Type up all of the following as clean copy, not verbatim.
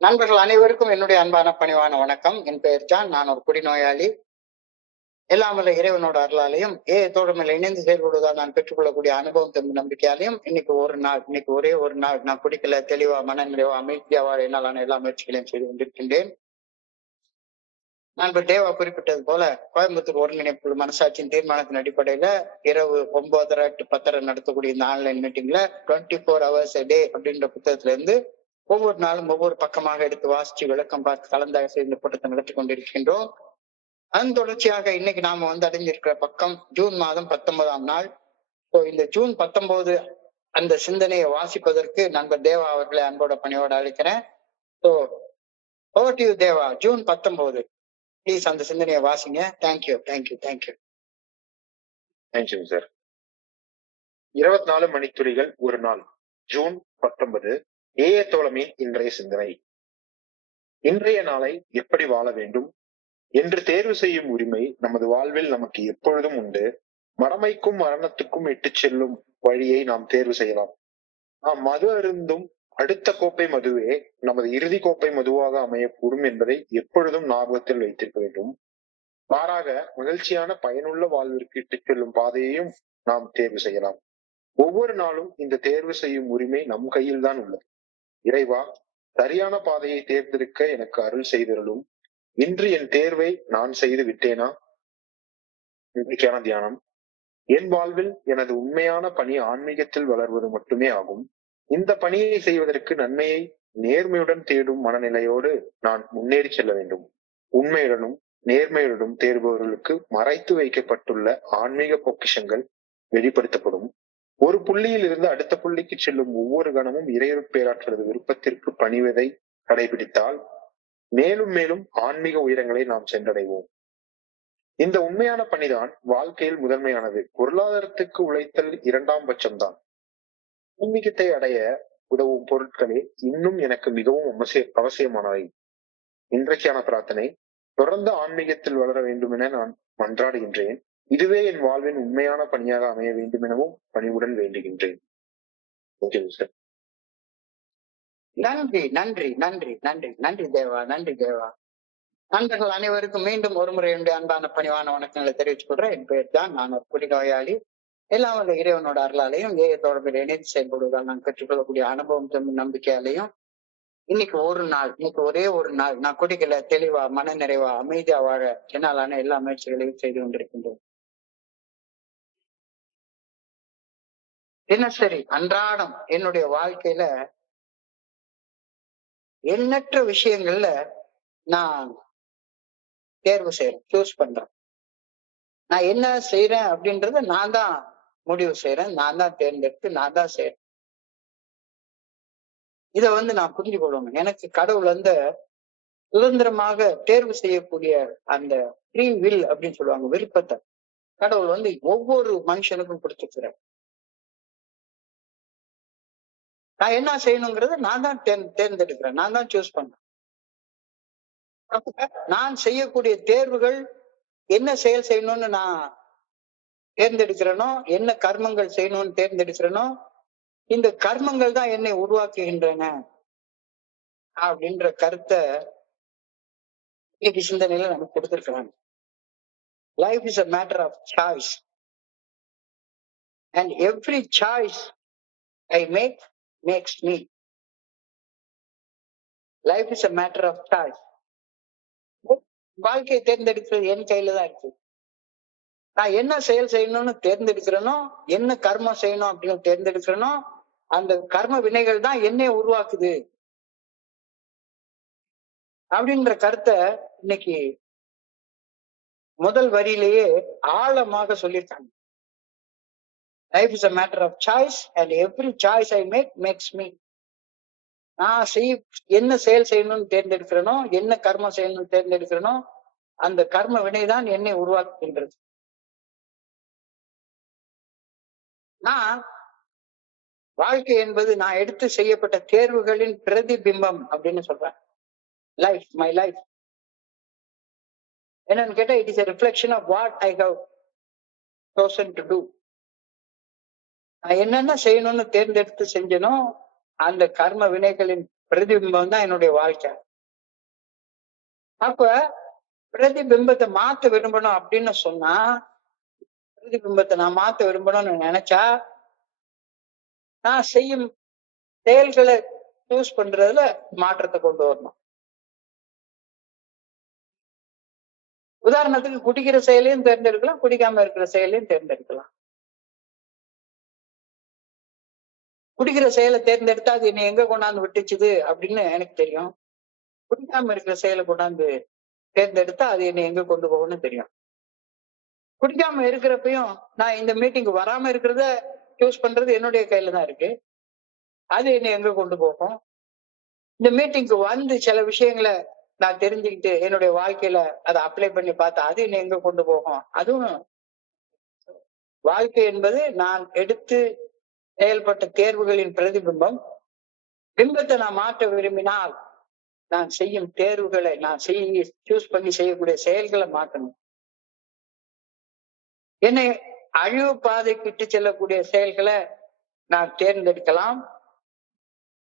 நண்பர்கள் அனைவருக்கும் என்னுடைய அன்பான பணிவான வணக்கம். என் பெயர் ஜான். நான் ஒரு குடிநோயாளி. எல்லாம் வல்ல இறைவனோட அருளாலையும் தோழமையில இணைந்து செயல்படுவதால் நான் பெற்றுக்கொள்ளக்கூடிய அனுபவம் தம்பி நம்பிக்கையாலையும் இன்னைக்கு ஒரே ஒரு நாள் நான் குடிக்கல, தெளிவா மனநிறைவா அமைதியா வாழ என்னாலான எல்லா முயற்சிகளையும் செய்து கொண்டிருக்கின்றேன். நண்பர் தேவா குறிப்பிட்டது போல கோயம்புத்தூர் ஒருங்கிணைப்பு மனசாட்சியின் தீர்மானத்தின் அடிப்படையில இரவு 9:30 to 10:30 நடத்தக்கூடிய இந்த ஆன்லைன் மீட்டிங்ல 24 hours a day அப்படின்ற புத்தகத்துல இருந்து ஒவ்வொரு நாளும் ஒவ்வொரு பக்கமாக எடுத்து வாசிச்சு விளக்கம் பார்த்து கலந்தாய்வு இந்த கூட்டத்தை நடத்தி கொண்டிருக்கின்றோம். அதன் தொடர்ச்சியாக இன்னைக்கு நாம அடைஞ்சிருக்கிற பக்கம் ஜூன் மாதம் 19ஆம் நாள். இந்த ஜூன் 19 அந்த சிந்தனையை வாசிப்பதற்கு நண்பர் தேவா அவர்களை அன்போட பணியோட அழைக்கிறேன். Over to you Deva. June 19 please அந்த சிந்தனையை வாசிங்க. Thank you thank you thank you thank you sir. 24 மணித்துளிகள் ஒரு நாள். ஜூன் 19. தோழமையின் இன்றைய சிந்தனை. இன்றைய நாளை எப்படி வாழ வேண்டும் என்று தேர்வு செய்யும் உரிமை நமது வாழ்வில் நமக்கு எப்பொழுதும் உண்டு. மடமைக்கும் மரணத்துக்கும் இட்டுச் செல்லும் வழியை நாம் தேர்வு செய்யலாம். நாம் மது அருந்தும் அடுத்த கோப்பை மதுவே நமது இறுதி கோப்பை மதுவாக அமையக்கூடும் என்பதை எப்பொழுதும் ஞாபகத்தில் வைத்திருக்க வேண்டும். மாறாக மகிழ்ச்சியான பயனுள்ள வாழ்விற்கு இட்டுச் செல்லும் பாதையையும் நாம் தேர்வு செய்யலாம். ஒவ்வொரு நாளும் இந்த தேர்வு செய்யும் உரிமை நம் கையில் தான் உள்ளது. இறைவா, சரியான பாதையை தேர்ந்தெடுக்க எனக்கு அருள் செய்திருளும். இன்று என் தேர்வை நான் செய்து விட்டேனா? நம்பிக்கையான தியானம். என் வாழ்வில் எனது உண்மையான பணி ஆன்மீகத்தில் வளர்வது மட்டுமே ஆகும். இந்த பணியை செய்வதற்கு நன்மையை நேர்மையுடன் தேடும் மனநிலையோடு நான் முன்னேறி செல்ல வேண்டும். உண்மையுடனும் நேர்மையுடனும் தேர்பவர்களுக்கு மறைத்து வைக்கப்பட்டுள்ள ஆன்மீக பொக்கிஷங்கள் வெளிப்படுத்தப்படும். ஒரு புள்ளியில் இருந்து அடுத்த புள்ளிக்கு செல்லும் ஒவ்வொரு கணமும் இறையருட் பேராற்றலது விருப்பத்திற்கு பணிவதை கடைபிடித்தால் மேலும் மேலும் ஆன்மீக உயரங்களை நாம் சென்றடைவோம். இந்த உண்மையான பணிதான் வாழ்க்கையில் முதன்மையானது. பொருளாதாரத்துக்கு உழைத்தல் 2ஆம் பட்சம்தான். ஆன்மீகத்தை அடைய உதவும் பொருட்களே இன்னும் எனக்கு மிகவும் அவசியமானவை. இன்றைக்கான பிரார்த்தனை: தொடர்ந்து ஆன்மீகத்தில் வளர வேண்டும் என நான் மன்றாடுகின்றேன். இதுவே என் வாழ்வின் உண்மையான பணியாக அமைய வேண்டும் எனவும் பணிவுடன் வேண்டுகின்றேன். நன்றி நன்றி நன்றி நன்றி நன்றி தேவா. நன்றி தேவா. நண்பர்கள் அனைவருக்கும் மீண்டும் ஒரு முறை என்னுடைய அன்பான பணிவான வணக்கங்களை தெரிவித்துக் கொள்றேன். என் பெயர் தான். நான் ஒரு குடிநோயாளி. எல்லாம் வல்ல இறைவனோட அருளாலையும் தொடர்பில் இணைந்து செயல்படுவதால் நான் கற்றுக்கொள்ளக்கூடிய அனுபவம் நம்பிக்கையாலையும் இன்னைக்கு ஒரே ஒரு நாள் நான் குடிக்கல, தெளிவா மன நிறைவா அமைதியா வாழ என்னாலான எல்லா முயற்சிகளையும் செய்து கொண்டிருக்கின்றோம். தினசரி அன்றாடம் என்னுடைய வாழ்க்கையில எண்ணற்ற விஷயங்கள்ல நான் தேர்வு செய்யறேன், சூஸ் பண்றேன். நான் என்ன செய்யறேன் அப்படின்றத நான் தான் முடிவு செய்யறேன், நான் தான் தேர்ந்தெடுத்து நான் தான் செய்யறேன். இத நான் புரிஞ்சு கொள்ளணும். எனக்கு கடவுள் சுதந்திரமாக தேர்வு செய்யக்கூடிய அந்த ஃப்ரீ வில் அப்படின்னு சொல்லுவாங்க, விருப்பத்தை கடவுள் ஒவ்வொரு மனுஷனுக்கும் கொடுத்துருக்கிறார். நான் என்ன செய்யணுங்கிறத நான் தான் தேர்ந்தெடுக்கிறேன், நான் தான் சூஸ் பண்றேன். நான் செய்யக்கூடிய தேர்வுகள் என்ன செயல் செய்யணும்னு நான் தேர்ந்தெடுக்கிறேனோ, என்ன கர்மங்கள் செய்யணும்னு தேர்ந்தெடுக்கிறேனோ, இந்த கர்மங்கள் தான் என்னை உருவாக்குகின்றன அப்படின்ற கருத்தை இன்னைக்கு சிந்தனையில நமக்கு கொடுத்திருக்கிறாங்க. Life is a matter of choice, and every choice I make makes me. Life is a matter of choice. வாழ்க்கையை தேர்ந்தெடுக்கிறது என் கையில தான் இருக்கு. நான் என்ன செயல் செய்யணும்னு தேர்ந்தெடுக்கிறேனோ, என்ன கர்மம் செய்யணும் அப்படின்னு தேர்ந்தெடுக்கிறேனோ, அந்த கர்ம வினைகள் தான் என்னை உருவாக்குது அப்படின்ற கருத்தை இன்னைக்கு முதல் வரியிலேயே ஆழமாக சொல்லியிருக்காங்க. Life is a matter of choice, and every choice I make makes me. நான் என்ன செயல் செய்யணும்னு தேர்ந்தெடுக்கிறேனோ, என்ன கர்மம் செய்யணும்னு தேர்ந்தெடுக்கிறேனோ, அந்த கர்ம வினைதான் என்னை உருவாக்குகின்றது. நான் வாழ்க்கை என்பது நான் எடுத்து செய்யப்பட்ட தேர்வுகளின் பிரதிபிம்பம் அப்படின்னு சொல்றேன். லைஃப், மை லைஃப் என்னன்னு கேட்டா, it is a reflection of what I have chosen to do. நான் என்னென்ன செய்யணும்னு தேர்ந்தெடுத்து செஞ்சனோ அந்த கர்ம வினைகளின் பிரதிபிம்பம் தான் என்னுடைய வாழ்க்கை. அப்ப பிரதிபிம்பத்தை மாத்த விரும்பணும் அப்படின்னு சொன்னா, பிரதிபிம்பத்தை நான் மாத்த விரும்பணும்னு நினைச்சா, நான் செய்யும் செயல்களை சூஸ் பண்றதுல மாற்றத்தை கொண்டு வரணும். உதாரணத்துக்கு குடிக்கிற செயலையும் தேர்ந்தெடுக்கலாம், குடிக்காம இருக்கிற செயலையும் தேர்ந்தெடுக்கலாம். குடிக்கிற செயலை தேர்ந்தெடுத்தா அது என்னை எங்க கொண்டாந்து விட்டுச்சுது அப்படின்னு எனக்கு தெரியும். குடிக்காம இருக்கிற செயலை கொண்டாந்து தேர்ந்தெடுத்தா அது என்னை எங்க கொண்டு போகும்னு தெரியும். குடிக்காம இருக்கிறப்பையும் நான் இந்த மீட்டிங் வராம இருக்கிறத சூஸ் பண்றது என்னுடைய கையில தான் இருக்கு. அது என்னை எங்க கொண்டு போகும். இந்த மீட்டிங்க்கு வந்து சில விஷயங்களை நான் தெரிஞ்சுக்கிட்டு என்னுடைய வாழ்க்கையில அதை அப்ளை பண்ணி பார்த்தா அது என்னை எங்க கொண்டு போகும். அதுவும் வாழ்க்கை என்பது நான் எடுத்து செயல்பட்ட தேர்வுகளின் பிரதிபிம்பம். பிம்பத்தை நான் மாற்ற விரும்பினால் நான் செய்யும் தேர்வுகளை நான் சூஸ் பண்ணி செய்யக்கூடிய செயல்களை மாற்றணும். என்னை அழிவு பாதைக்கு இட்டு செல்லக்கூடிய செயல்களை நான் தேர்ந்தெடுக்கலாம்.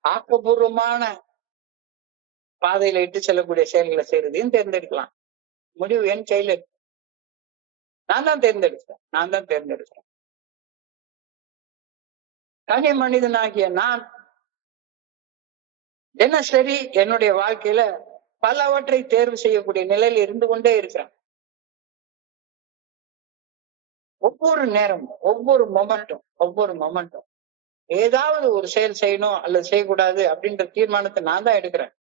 ஆக்கப்பூர்வமான பாதையில இட்டு செல்லக்கூடிய செயல்களை செய்யறதையும் தேர்ந்தெடுக்கலாம். முடிவு என் கையில இருக்கு. நான் தான் தேர்ந்தெடுக்கிறேன். தனி மனிதனாகிய நான் தினசரி என்னுடைய வாழ்க்கையில பலவற்றை தேர்வு செய்யக்கூடிய நிலையில் இருந்து கொண்டே இருக்கிறேன். ஒவ்வொரு நேரமும், ஒவ்வொரு மொமெண்ட்டும் ஏதாவது ஒரு செயல் செய்யணும் அல்லது செய்யக்கூடாது அப்படின்ற தீர்மானத்தை நான் தான் எடுக்கிறேன்.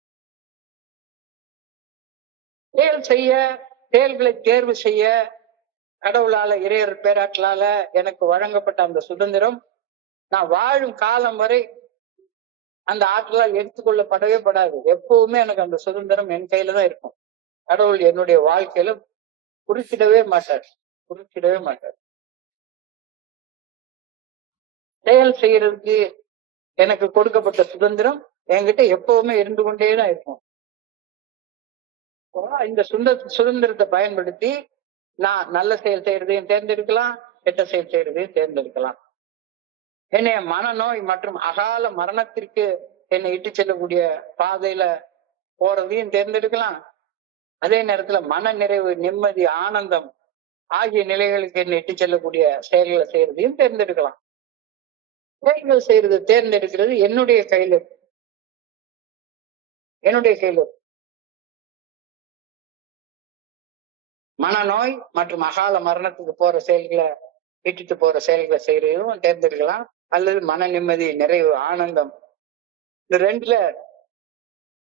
செயல்களை தேர்வு செய்ய கடவுளால, இறையர் பேராற்றலால எனக்கு வழங்கப்பட்ட அந்த சுதந்திரம் நான் வாழும் காலம் வரை அந்த ஆற்றலால் எடுத்துக்கொள்ளப்படவே படாது. எப்பவுமே எனக்கு அந்த சுதந்திரம் என் கையில தான் இருக்கும். கடவுள் என்னுடைய வாழ்க்கையில குறுக்கிடவே மாட்டார். செயல் செய்யறதுக்கு எனக்கு கொடுக்கப்பட்ட சுதந்திரம் என்கிட்ட எப்பவுமே இருந்து கொண்டேதான் இருக்கும். இந்த சுதந்திரத்தை பயன்படுத்தி நான் நல்ல செயல் செய்யறதையும் தேர்ந்தெடுக்கலாம், கெட்ட செயல் செய்யறதையும் தேர்ந்தெடுக்கலாம். என்னைய மனநோய் மற்றும் அகால மரணத்திற்கு என்னை இட்டு செல்லக்கூடிய பாதையில போறதையும் தேர்ந்தெடுக்கலாம். அதே நேரத்துல மன நிறைவு, நிம்மதி, ஆனந்தம் ஆகிய நிலைகளுக்கு என்னை இட்டு செல்லக்கூடிய செயல்களை செய்யறதையும் தேர்ந்தெடுக்கலாம். செயல்கள் செய்யறது தேர்ந்தெடுக்கிறது என்னுடைய கையில மனநோய் மற்றும் அகால மரணத்துக்கு போற செயல்களை இட்டுட்டு போற செயல்களை செய்யறதும் தேர்ந்தெடுக்கலாம். அல்லது மன நிம்மதி, நிறைவு, ஆனந்தம், இந்த ரெண்டுல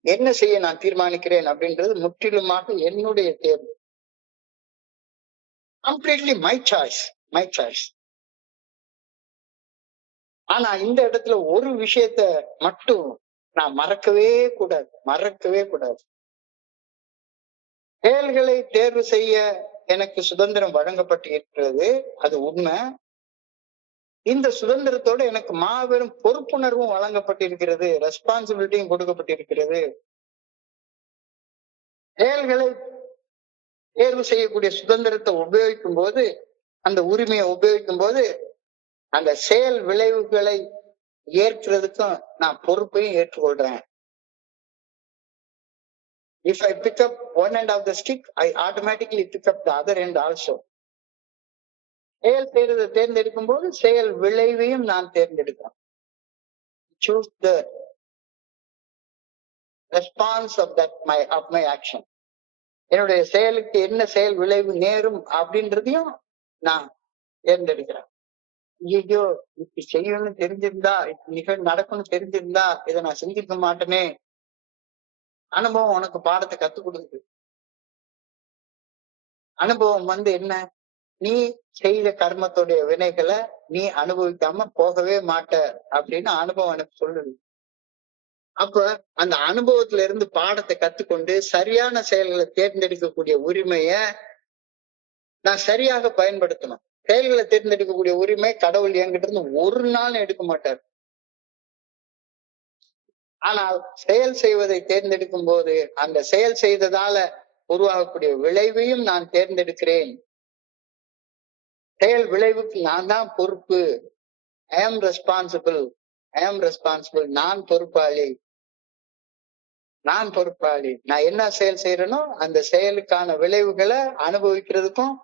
என்ன செய்ய நான் தீர்மானிக்கிறேன் அப்படின்றது முற்றிலுமாக என்னுடைய தேர்வு. Completely my choice. ஆனா இந்த இடத்துல ஒரு விஷயத்த மட்டும் நான் மறக்கவே கூடாது. செயல்களை தேர்வு செய்ய எனக்கு சுதந்திரம் வழங்கப்பட்டு இருக்கிறது, அது உண்மை. இந்த சுதந்திரத்தோடு எனக்கு மாபெரும் பொறுப்புணர்வும் வழங்கப்பட்டிருக்கிறது, ரெஸ்பான்சிபிலிட்டியும் கொடுக்கப்பட்டிருக்கிறது. செயல்களை தேர்வு செய்யக்கூடிய சுதந்திரத்தை உபயோகிக்கும் போது, அந்த உரிமையை உபயோகிக்கும் போது, அந்த செயல் விளைவுகளை ஏற்கிறதுக்கும் நான் பொறுப்பையும் ஏற்றுக்கொள்றேன். If I pick up one end of the stick, I automatically pick up the other end also. செயல் செய்யறதை தேர்ந்தெடுக்கும் போது செயல் விளைவையும் நான் தேர்ந்தெடுக்கிறேன். Choose the response of my action. என்னுடைய செயலுக்கு என்ன செயல் விளைவு நேரும் அப்படின்றதையும் நான் தேர்ந்தெடுக்கிறேன். ஐயோ, இப்படி செய்யணும்னு தெரிஞ்சிருந்தா, நிகழ்வு நடக்கும்னு தெரிஞ்சிருந்தா இதை நான் செஞ்சிருக்க மாட்டேனே. அனுபவம் உனக்கு பாடத்தை கத்துக் கொடுக்குது. அனுபவம் என்ன, நீ செய்த கர்மத்துடைய வினைகளை நீ அனுபவிக்காம போகவே மாட்ட அப்படின்னு அனுபவம் எனக்கு சொல்லுது. அப்ப அந்த அனுபவத்துல இருந்து பாடத்தை கத்துக்கொண்டு சரியான செயல்களை தேர்ந்தெடுக்கக்கூடிய உரிமைய நான் சரியாக பயன்படுத்தணும். செயல்களை தேர்ந்தெடுக்கக்கூடிய உரிமை கடவுள் என்கிட்ட இருந்து ஒரு நாள் எடுக்க மாட்டார். ஆனால் செயல் செய்வதை தேர்ந்தெடுக்கும் போது அந்த செயல் செய்ததால உருவாகக்கூடிய விளைவையும் நான் தேர்ந்தெடுக்கிறேன். செயல் விளைவுக்கு நான் தான் பொறுப்பு. I am responsible. நான் பொறுப்பாளி. நான் பொறுப்பாளி. நான் என்ன செயல் செய்யறேனோ அந்த செயலுக்கான விளைவுகளை அனுபவிக்கிறதுக்கும்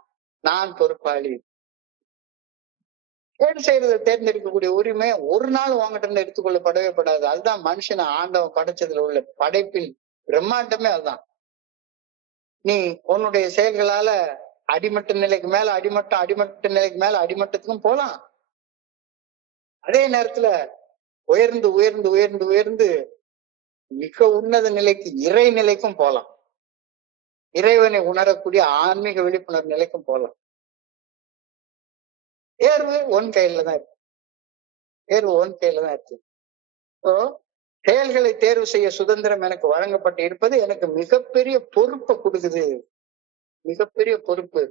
நான் பொறுப்பாளி. செயல் செய்யறதை தேர்ந்தெடுக்கக்கூடிய உரிமை ஒரு நாள் உங்ககிட்ட இருந்து எடுத்துக்கொள்ளப்படவே படாது. அதுதான் மனுஷனை ஆண்டவன் படைச்சதுல உள்ள படைப்பின் பிரம்மாண்டமே அதுதான். நீ உன்னுடைய செயல்களால அடிமட்ட நிலைக்கு மேல அடிமட்ட நிலைக்கு மேல அடிமட்டத்துக்கும் போலாம். அதே நேரத்துல உயர்ந்து உயர்ந்து உயர்ந்து உயர்ந்து மிக உன்னத நிலைக்கு இறை நிலைக்கும் போலாம். இறைவனை உணரக்கூடிய ஆன்மீக விழிப்புணர்வு நிலைக்கும் போலாம். தேர்வு ஒன் கையில தான் இருக்கு. தேர்வு ஒன் கையில தான் இருக்கு. செயல்களை தேர்வு செய்ய சுதந்திரம் எனக்கு வழங்கப்பட்டு இருப்பது எனக்கு மிகப்பெரிய பொறுப்பை கொடுக்குது. மிகப்பெரிய பொறுப்பு.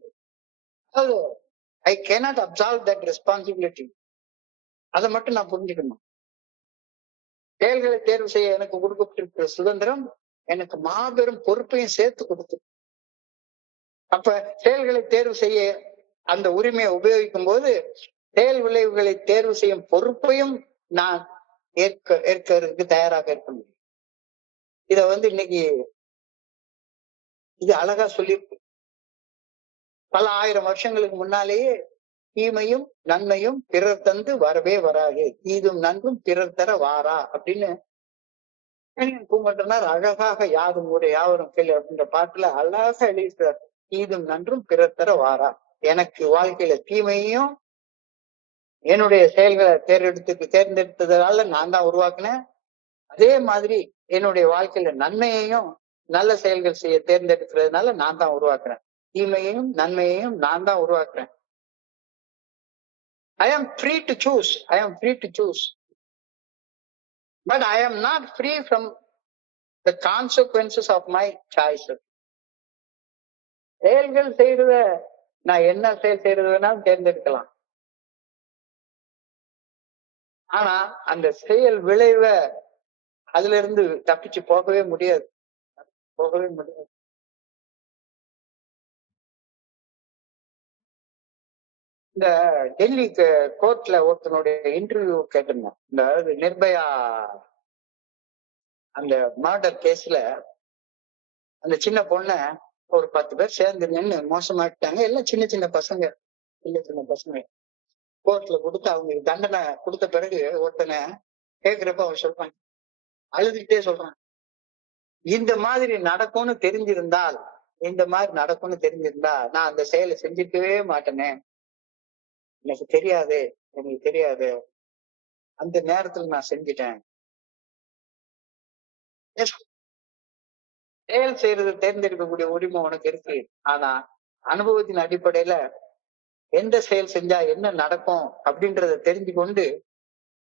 I cannot absolve that responsibility. அதை மட்டும் நான் புரிஞ்சுக்கணும். செயல்களை தேர்வு செய்ய எனக்கு கொடுக்கப்பட்டிருக்கிற சுதந்திரம் எனக்கு மாபெரும் பொறுப்பையும் சேர்த்து கொடுத்து. அப்ப செயல்களை தேர்வு செய்ய அந்த உரிமையை உபயோகிக்கும் போது செயல் விளைவுகளை தேர்வு செய்யும் பொறுப்பையும் நான் ஏற்கிறதுக்கு தயாராக இருக்க முடியும். இத இன்னைக்கு இது அழகா சொல்லியிருக்கு. பல ஆயிரம் வருஷங்களுக்கு முன்னாலேயே தீமையும் நன்மையும் பிறர் தந்து வரவே வராது, தீதும் நன்றும் பிறர் தர வாரா அப்படின்னு பூங்கொன்றனார் அழகாக யாதும் ஊரே யாவரும் கேள்வி அப்படின்ற பாட்டுல அழகாக எழுதிட்டார். தீதும் நன்றும் பிறர் தர வாரா. எனக்கு வாழ்க்கையில தீமையும் என்னுடைய செயல்களை தேர்ந்தெடுத்ததால நான் தான் உருவாக்குனேன். அதே மாதிரி என்னுடைய வாழ்க்கையில நன்மையையும் நல்ல செயல்கள் செய்ய தேர்ந்தெடுக்கிறதுனால நான் தான் உருவாக்குறேன். தீமையையும் நன்மையையும் நான் தான் உருவாக்குறேன். I am free to choose. I am free to choose. But I am not free from the consequences of my choices. செயல்கள் செய்யறத நான் என்ன செயல் செய்யறது வேணாலும் தேர்ந்தெடுக்கலாம். ஆனா அந்த செயல் விளைவை அதுல இருந்து தப்பிச்சு போகவே முடியாது. இந்த டெல்லி கோர்ட்ல ஒருத்தனுடைய இன்டர்வியூ கேட்டிருந்தேன். இந்த நிர்பயா அந்த மர்டர் கேஸ்ல அந்த சின்ன பொண்ண ஒரு 10 பேர் சேர்ந்து நின்று மோசமாட்டாங்க. எல்லாம் சின்ன சின்ன பசங்க. கோர்ட்ல கொடுத்து அவங்களுக்கு தண்டனை கொடுத்த பிறகு ஒருத்தனை கேட்கிறப்ப அவன் சொல்றான், அழுதுகிட்டே சொல்றான், இந்த மாதிரி நடக்கும்னு தெரிஞ்சிருந்தா நான் அந்த செயலை செஞ்சிருக்கவே மாட்டேனே. எனக்கு தெரியாது அந்த நேரத்துல நான் செஞ்சிட்டேன். செயல் செய்யறது தேர்ந்தெடுக்கக்கூடிய உரிமை உனக்கு இருக்கு. ஆனா அனுபவத்தின் அடிப்படையில எந்த செயல் செஞ்சா என்ன நடக்கும் அப்படின்றத தெரிஞ்சு கொண்டு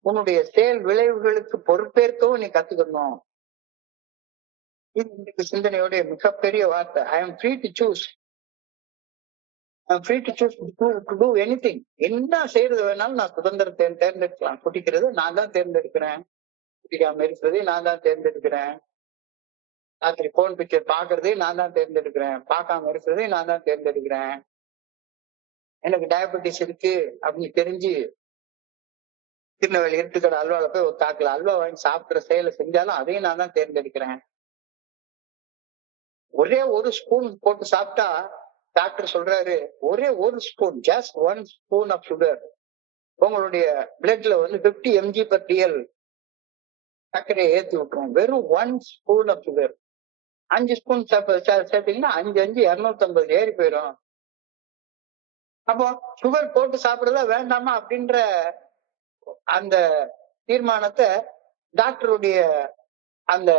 உன்னுடைய செயல் விளைவுகளுக்கு பொறுப்பேற்கவும் நீ கத்துக்கணும். இது சிந்தனையோட மிகப்பெரிய வார்த்தை. I am free to choose. To two anything. என்ன செய்யறது வேணாலும் நான் சுதந்திரத்தை தேர்ந்தெடுக்கலாம். குடிக்கிறது நான் தான் தேர்ந்தெடுக்கிறேன். குடிக்காம இருக்கிறதே நான் தான் தேர்ந்தெடுக்கிறேன். ராத்திரி போன் பிக்சர் பாக்குறதே நான் தான் தேர்ந்தெடுக்கிறேன். பார்க்காம இருக்கிறதே நான் தான் தேர்ந்தெடுக்கிறேன். எனக்கு டயபெட்டிஸ் இருக்கு அப்படின்னு தெரிஞ்சு திருநெல்வேலி இருட்டுக்கடை அல்வால போய் ஒரு காக்கில் அல்வா வாங்கி சாப்பிடுற செயலை செஞ்சாலும் அதையும் நான் தான் தேர்ந்தெடுக்கிறேன். ஒரே ஒரு ஸ்பூன் போட்டு சாப்பிட்டா டாக்டர் சொல்றாரு, ஒரே ஒரு spoon, just 1 spoon of sugar உங்களுடைய பிளட்ல 50 mg/dl சர்க்கரையை ஏற்றி விட்டுரும். வெறும் 1 ஸ்பூன் ஆஃப் சுகர். 5 ஸ்பூன் சேர்த்தீங்கன்னா 5 250 ஏறி போயிடும். அப்போ சுகர் போட்டு சாப்பிடுறதா வேண்டாமா அப்படின்ற அந்த தீர்மானத்தை டாக்டருடைய அந்த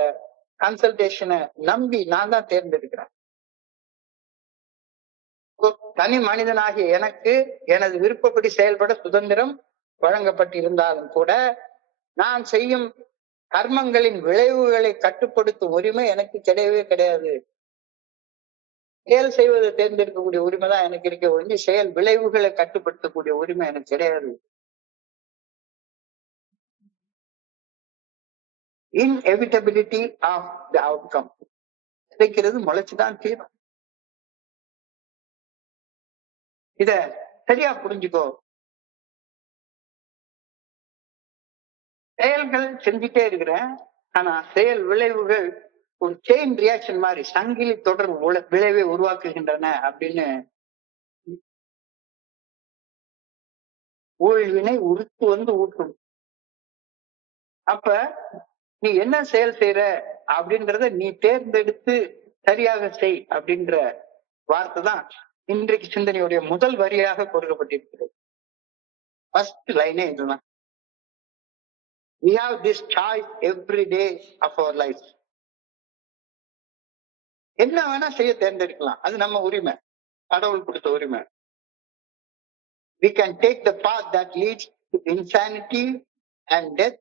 கன்சல்டேஷனை நம்பி நான் தான் தேர்ந்தெடுக்கிறேன். தனி மனிதனாகிய எனக்கு எனது விருப்பப்படி செயல்பட சுதந்திரம் வழங்கப்பட்டிருந்தாலும் கூட நான் செய்யும் கர்மங்களின் விளைவுகளை கட்டுப்படுத்தும் உரிமை எனக்கு கிடையவே கிடையாது. செயல் செய்வதை தேர்ந்தெடுக்கக்கூடிய உரிமை தான் எனக்கு இருக்க ஒழிஞ்சு செயல் விளைவுகளை கட்டுப்படுத்தக்கூடிய உரிமை எனக்கு கிடையாது. இன்எவிட்டபிலிட்டி ஆஃப் தி அவுட்கம். கிடைக்கிறது முளைச்சுதான் தீரும். இத சரியா புரிஞ்சுக்கோ. செயல்கள் செஞ்சுட்டே இருக்கிறேன். ஆனா செயல் விளைவுகள் ஒரு செயின் ரியாக்ஷன் மாதிரி சங்கிலி தொடர் விளைவை உருவாக்குகின்றன அப்படின்னு ஊழ்வினை உறுத்து வந்து ஊற்றும். அப்ப நீ என்ன செயல் செய்யற அப்படின்றத நீ தேர்ந்தெடுத்து சரியாக செய் அப்படின்ற வார்த்தை தான் இன்றைக்கு சிந்தனையுடைய முதல் வரியாக கொடுக்கப்பட்டிருக்கிறது. ஃபர்ஸ்ட் லைனே இதுதான். We have this choice every day of our life. என்ன வேணா செய்ய தேர்ந்தெடுக்கலாம், அது நம்ம உரிமை, கடவுள் கொடுத்த உரிமை. We can take the path that leads to insanity and death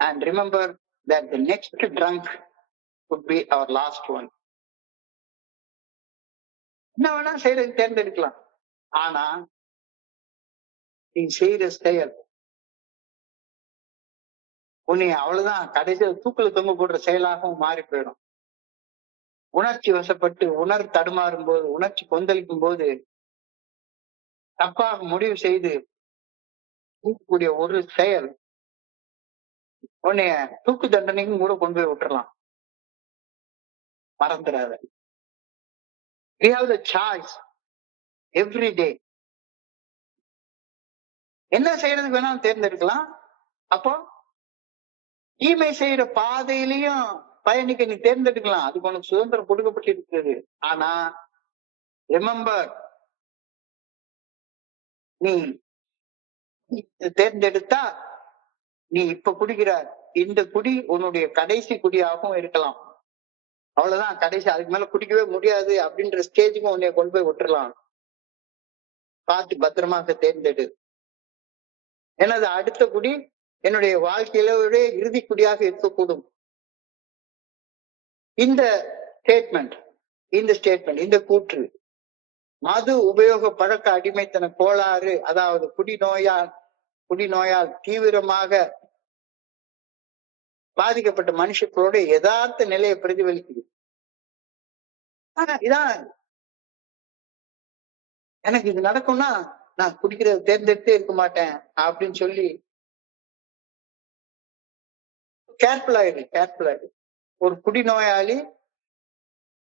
and remember that the next drunk could be our last one. என்ன வேணா செய்யறது தேர்ந்தெடுக்கலாம், ஆனா நீ செய்யற செயல் உன்னை அவ்வளவுதான் கடைசியில் தூக்குல தொங்க போடுற செயலாகவும் மாறி போயிடும். உணர்ச்சி வசப்பட்டு தடுமாறும் போது, உணர்ச்சி கொந்தளிக்கும் போது தப்பாக முடிவு செய்து கூடிய ஒரு செயல் உன்னைய தூக்கு தண்டனைக்கும் கூட கொண்டு போய் விட்டுறலாம். மறந்துடாத. We have the choice every day. என்ன செய்யறதுக்கு வேணாலும் தேர்ந்தெடுக்கலாம். அப்போ தீமை செய்யற பாதையிலையும் பயணிக்க நீ தேர்ந்தெடுக்கலாம், அதுக்கு உனக்கு சுதந்திரம் கொடுக்கப்பட்டிருக்கிறது. ஆனா ரிமெம்பர், நீ தேர்ந்தெடுத்தா நீ இப்ப குடிக்கிற இந்த குடி உன்னுடைய கடைசி குடியாகவும் இருக்கலாம். அவ்வளவுதான், கடைசி, அதுக்கு மேல குடிக்கவே முடியாது அப்படின்ற ஸ்டேஜுக்கும் உன்னைய கொண்டு போய் விட்டுறலாம். பார்த்து பத்திரமாக தேர்ந்தெடு. எனது அடுத்த குடி என்னுடைய வாழ்க்கையில இறுதி குடியாக இருக்கக்கூடும். இந்த ஸ்டேட்மெண்ட், இந்த கூற்று மது உபயோக பழக்க அடிமைத்தன கோளாறு, அதாவது குடிநோயால் தீவிரமாக பாதிக்கப்பட்ட மனுஷங்களோட யதார்த்த நிலையை பிரதிபலிக்குது. இதான் எனக்கு இது நடக்கும்னா நான் குடிக்கிறத தேர்ந்தெடுத்தே இருக்க மாட்டேன் அப்படின்னு சொல்லி கேர்ஃபுல் ஆயிடு. ஒரு குடிநோயாளி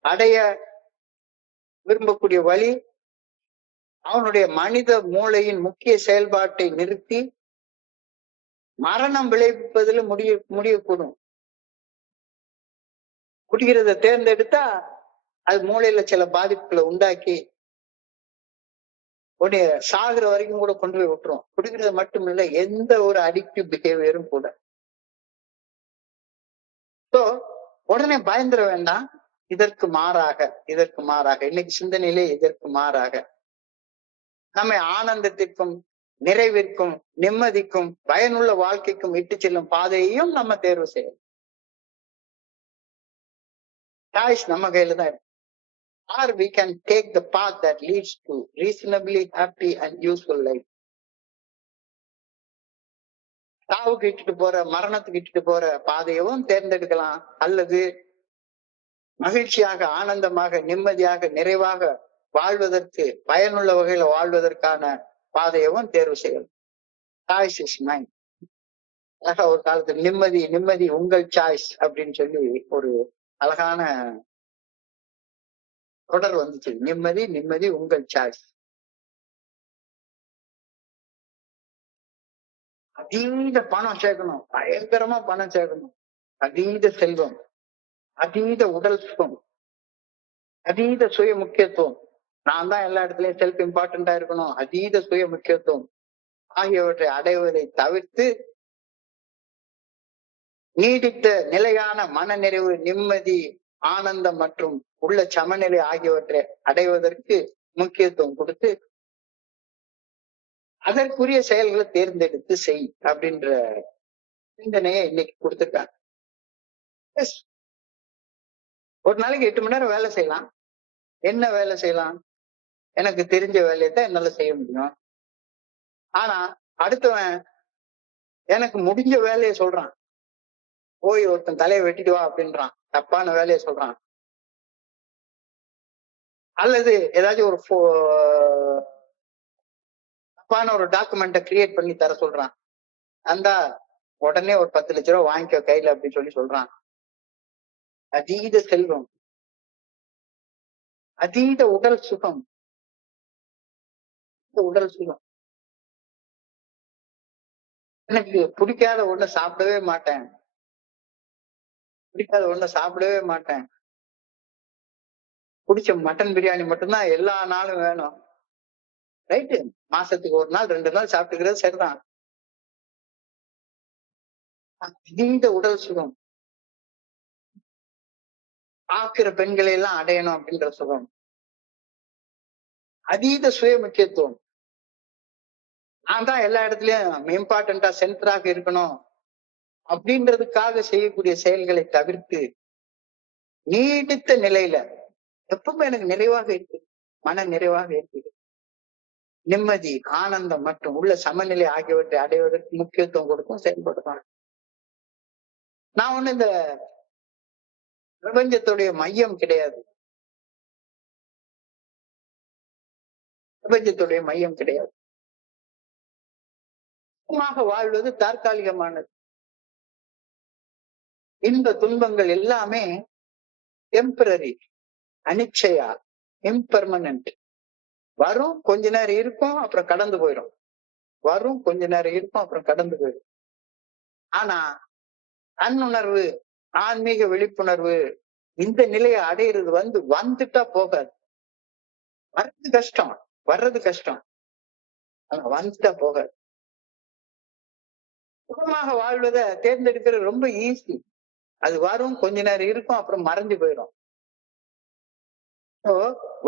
அடைய விரும்பக்கூடிய வழி அவனுடைய மனித மூளையின் முக்கிய செயல்பாட்டை நிறுத்தி மரணம் விளைவிப்பதில் முடியக்கூடும். குடிக்கிறத தேர்ந்தெடுத்தா அது மூளையில சில பாதிப்புகளை உண்டாக்கி உடைய சாகுற வரைக்கும் கூட கொண்டு போய் விட்டுரும். குடிக்கிறது மட்டும் இல்ல, எந்த ஒரு அடிக்டிவ் பிஹேவியரும் கூட. சோ உடனே பயந்துட வேண்டாம். இதற்கு மாறாக இன்னைக்கு சிந்தனையிலே இதற்கு மாறாக நம்மை ஆனந்தத்திற்கும் நிறைவிற்கும் நிம்மதிக்கும் பயனுள்ள வாழ்க்கைக்கும் இட்டு செல்லும் பாதையையும் நம்ம தேர்வு செய்யணும். சாய்ஸ் நம்ம கையில தான் இருக்கு. Or we can take the path that leads to reasonably happy and useful life. சாவுக்கு இட்டுட்டு போற, மரணத்துக்கு இட்டுட்டு போற பாதையவும் தேர்ந்தெடுக்கலாம், அல்லது மகிழ்ச்சியாக, ஆனந்தமாக, நிம்மதியாக, நிறைவாக வாழ்வதற்கு பயனுள்ள வகையில வாழ்வதற்கான பாதையவும் தேர்வு செய்யலாம். Choice is mine. ஒரு காலத்துல நிம்மதி உங்கள் சாய்ஸ் அப்படின்னு சொல்லி ஒரு அழகான தொடர் வந்துச்சு. நிம்மதி உங்கள் சாய்ஸ். அதீத பணம் சேர்க்கணும், பயங்கரமா பணம் சேர்க்கணும், அதீத செல்வம், அதீத உடல் சுகம், அதீத சுய முக்கியத்துவம், நான் தான் எல்லா இடத்துலயும் செல்ஃப் இம்பார்ட்டண்டா இருக்கணும், அதீத சுய முக்கியத்துவம் ஆகியவற்றை அடைவதை தவிர்த்து நீடித்த நிலையான மனநிறைவு, நிம்மதி, ஆனந்தம் மற்றும் உள்ள சமநிலை ஆகியவற்றை அடைவதற்கு முக்கியத்துவம் கொடுத்து அதற்குரிய செயல்களை தேர்ந்தெடுத்து செய் அப்படின்ற சிந்தனையை இன்னைக்கு கொடுத்துருக்காங்க. ஒரு நாளைக்கு 8 மணி நேரம் வேலை செய்யலாம். என்ன வேலை செய்யலாம்? எனக்கு தெரிஞ்ச வேலையை தான் என்னால செய்ய முடியும். ஆனா அடுத்தவன் எனக்கு முடிஞ்ச வேலையை சொல்றான், போய் ஒருத்தன் தலையை வெட்டிட்டு வா அப்படின்றான், தப்பான வேலையை சொல்றான். அல்லது ஏதாச்சும் ஒரு தப்பான ஒரு டாக்குமெண்ட்டை கிரியேட் பண்ணி தர சொல்றான், அந்த உடனே ஒரு 10 லட்ச ரூபா வாங்கிக்க கையில அப்படின்னு சொல்லி சொல்றான். அதீத செல்வம், அதீத உடல் சுகம், உடல் சுகம். எனக்கு பிடிக்காத ஒண்ணு சாப்பிடவே மாட்டேன், பிடிக்காத ஒண்ணு சாப்பிடவே மாட்டேன். பிடிச்ச மட்டன் பிரியாணி மட்டும்தான் எல்லா நாளும் வேணும். ரைட்டு, மாசத்துக்கு 1 நாள் 2 நாள் சாப்பிட்டுக்கிறது சரிதான். அதீத உடல் சுகம், பார்க்கிற பெண்களை எல்லாம் அடையணும் அப்படின்ற சுகம், அதீத சுய முக்கியத்துவம். நான் தான் எல்லா இடத்துலயும் இம்பார்ட்டண்டா சென்டராக இருக்கணும் அப்படின்றதுக்காக செய்யக்கூடிய செயல்களை தவிர்த்து நீடித்த நிலையில எப்பவுமே எனக்கு நிறைவாக இருக்கு, மன நிறைவாக இருக்குது, நிம்மதி, ஆனந்தம் மற்றும் உள்ள சமநிலை ஆகியவற்றை அடைவதற்கு முக்கியத்துவம் கொடுக்கும் செயல்படுவாங்க. நான் ஒண்ணு இந்த பிரபஞ்சத்துடைய மையம் கிடையாது, பிரபஞ்சத்துடைய மையம் கிடையாது. சுகமாக வாழ்வது தற்காலிகமானது. இன்ப துன்பங்கள் எல்லாமே டெம்பரரி, அனிச்சையா, இம்பர்மனன்ட். வரும், கொஞ்ச நேரம் இருக்கும், அப்புறம் கடந்து போயிடும். வரும், கொஞ்ச நேரம் இருக்கும், அப்புறம் கடந்து போயிடும். ஆனா தன்னுணர்வு, ஆன்மீக விழிப்புணர்வு, இந்த நிலையை அடையிறது வந்துட்டா போகாது. வர்றது கஷ்டம், வர்றது கஷ்டம், ஆனா வந்துட்டா போகாது. சுகமாக வாழ்வதை தேர்ந்தெடுக்கிறது ரொம்ப ஈஸி. அது வரும், கொஞ்ச நேரம் இருக்கும், அப்புறம் மறைஞ்சு போயிடும்.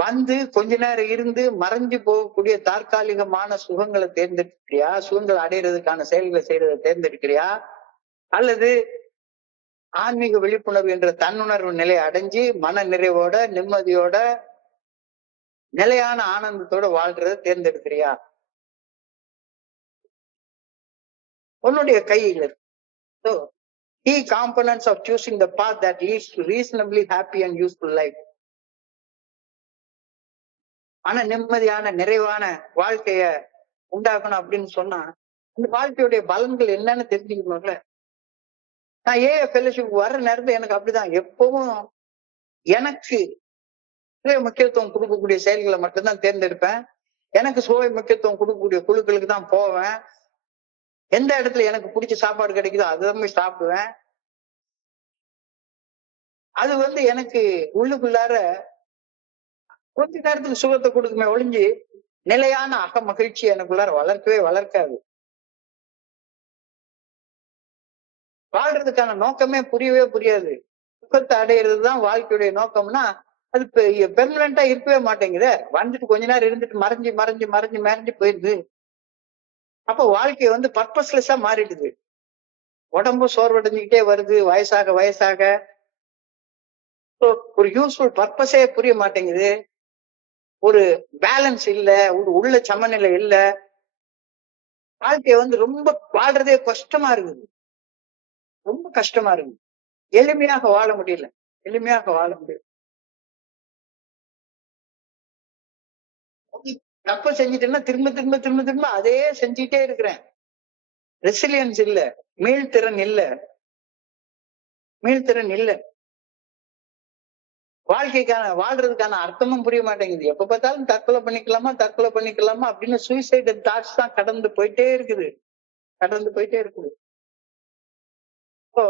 வந்து கொஞ்ச நேரம் இருந்து மறைஞ்சு போகக்கூடிய தற்காலிகமான சுகங்களை தேர்ந்தெடுக்கிறியா, சுகங்களை அடையிறதுக்கான செயல்களை செய்யறதை தேர்ந்தெடுக்கிறியா, அல்லது ஆன்மீக விழிப்புணர்வு என்ற தன்னுணர்வு நிலையை அடைஞ்சு மன நிறைவோட, நிம்மதியோட, நிலையான ஆனந்தத்தோட வாழ்றதை தேர்ந்தெடுக்கிறியா? உன்னுடைய கையில் இருக்கு. So, key components of choosing the path that leads to reasonably happy and useful life. மன நிம்மதியான நிறைவான வாழ்க்கைய உண்டாக்கணும் அப்படின்னு சொன்னா அந்த வாழ்க்கையுடைய பலன்கள் என்னன்னு தெரிஞ்சுக்கணும்ல. நான் ஃபெலோஷிப் வர்ற நேரத்துல எனக்கு அப்படிதான், எப்பவும் எனக்கு சுய முக்கியத்துவம் கொடுக்கக்கூடிய செயல்களை மட்டும்தான் தேர்ந்தெடுப்பேன். எனக்கு சுய முக்கியத்துவம் கொடுக்கக்கூடிய குழுக்களுக்கு தான் போவேன். எந்த இடத்துல எனக்கு பிடிச்ச சாப்பாடு கிடைக்குதோ அதை சாப்பிடுவேன். அது எனக்கு உள்ளுக்குள்ளார கொஞ்ச நேரத்துக்கு சுகத்தை கொடுக்குமே ஒழிஞ்சு நிலையான அக மகிழ்ச்சி எனக்குள்ளார வளர்க்காது. வாழ்றதுக்கான நோக்கமே புரியவே புரியாது. சுகத்தை அடையிறது தான் வாழ்க்கையுடைய நோக்கம்னா அது பெர்மனண்டா இருக்கவே மாட்டேங்குது. வந்துட்டு கொஞ்ச நேரம் இருந்துட்டு மறைஞ்சு போயிருது. அப்ப வாழ்க்கை பர்பஸ்லெஸ்ஸா மாறிடுது. உடம்பு சோர்வடைஞ்சுக்கிட்டே வருது வயசாக. ஒரு யூஸ்ஃபுல் பர்பஸே புரிய மாட்டேங்குது. ஒரு பேலன்ஸ் இல்ல, ஒரு உள்ள சமநிலை இல்ல. வாழ்க்கை ரொம்ப வாழ்றதே கஷ்டமா இருக்குது, ரொம்ப கஷ்டமா இருக்கு. எளிமையாக வாழ முடியல. தப்பு செஞ்சுட்டேன்னா திரும்ப அதே செஞ்சுட்டே இருக்கிறேன். ரெசிலியன்ஸ் இல்ல, மீள்திறன் இல்ல. வாழ்றதுக்கான அர்த்தமும் புரிய மாட்டேங்குது. எப்ப பார்த்தாலும் தற்கொலை பண்ணிக்கலாமா அப்படின்னு சூசைட் தாட்ஸ் தான் கடந்து போயிட்டே இருக்குது. இப்போ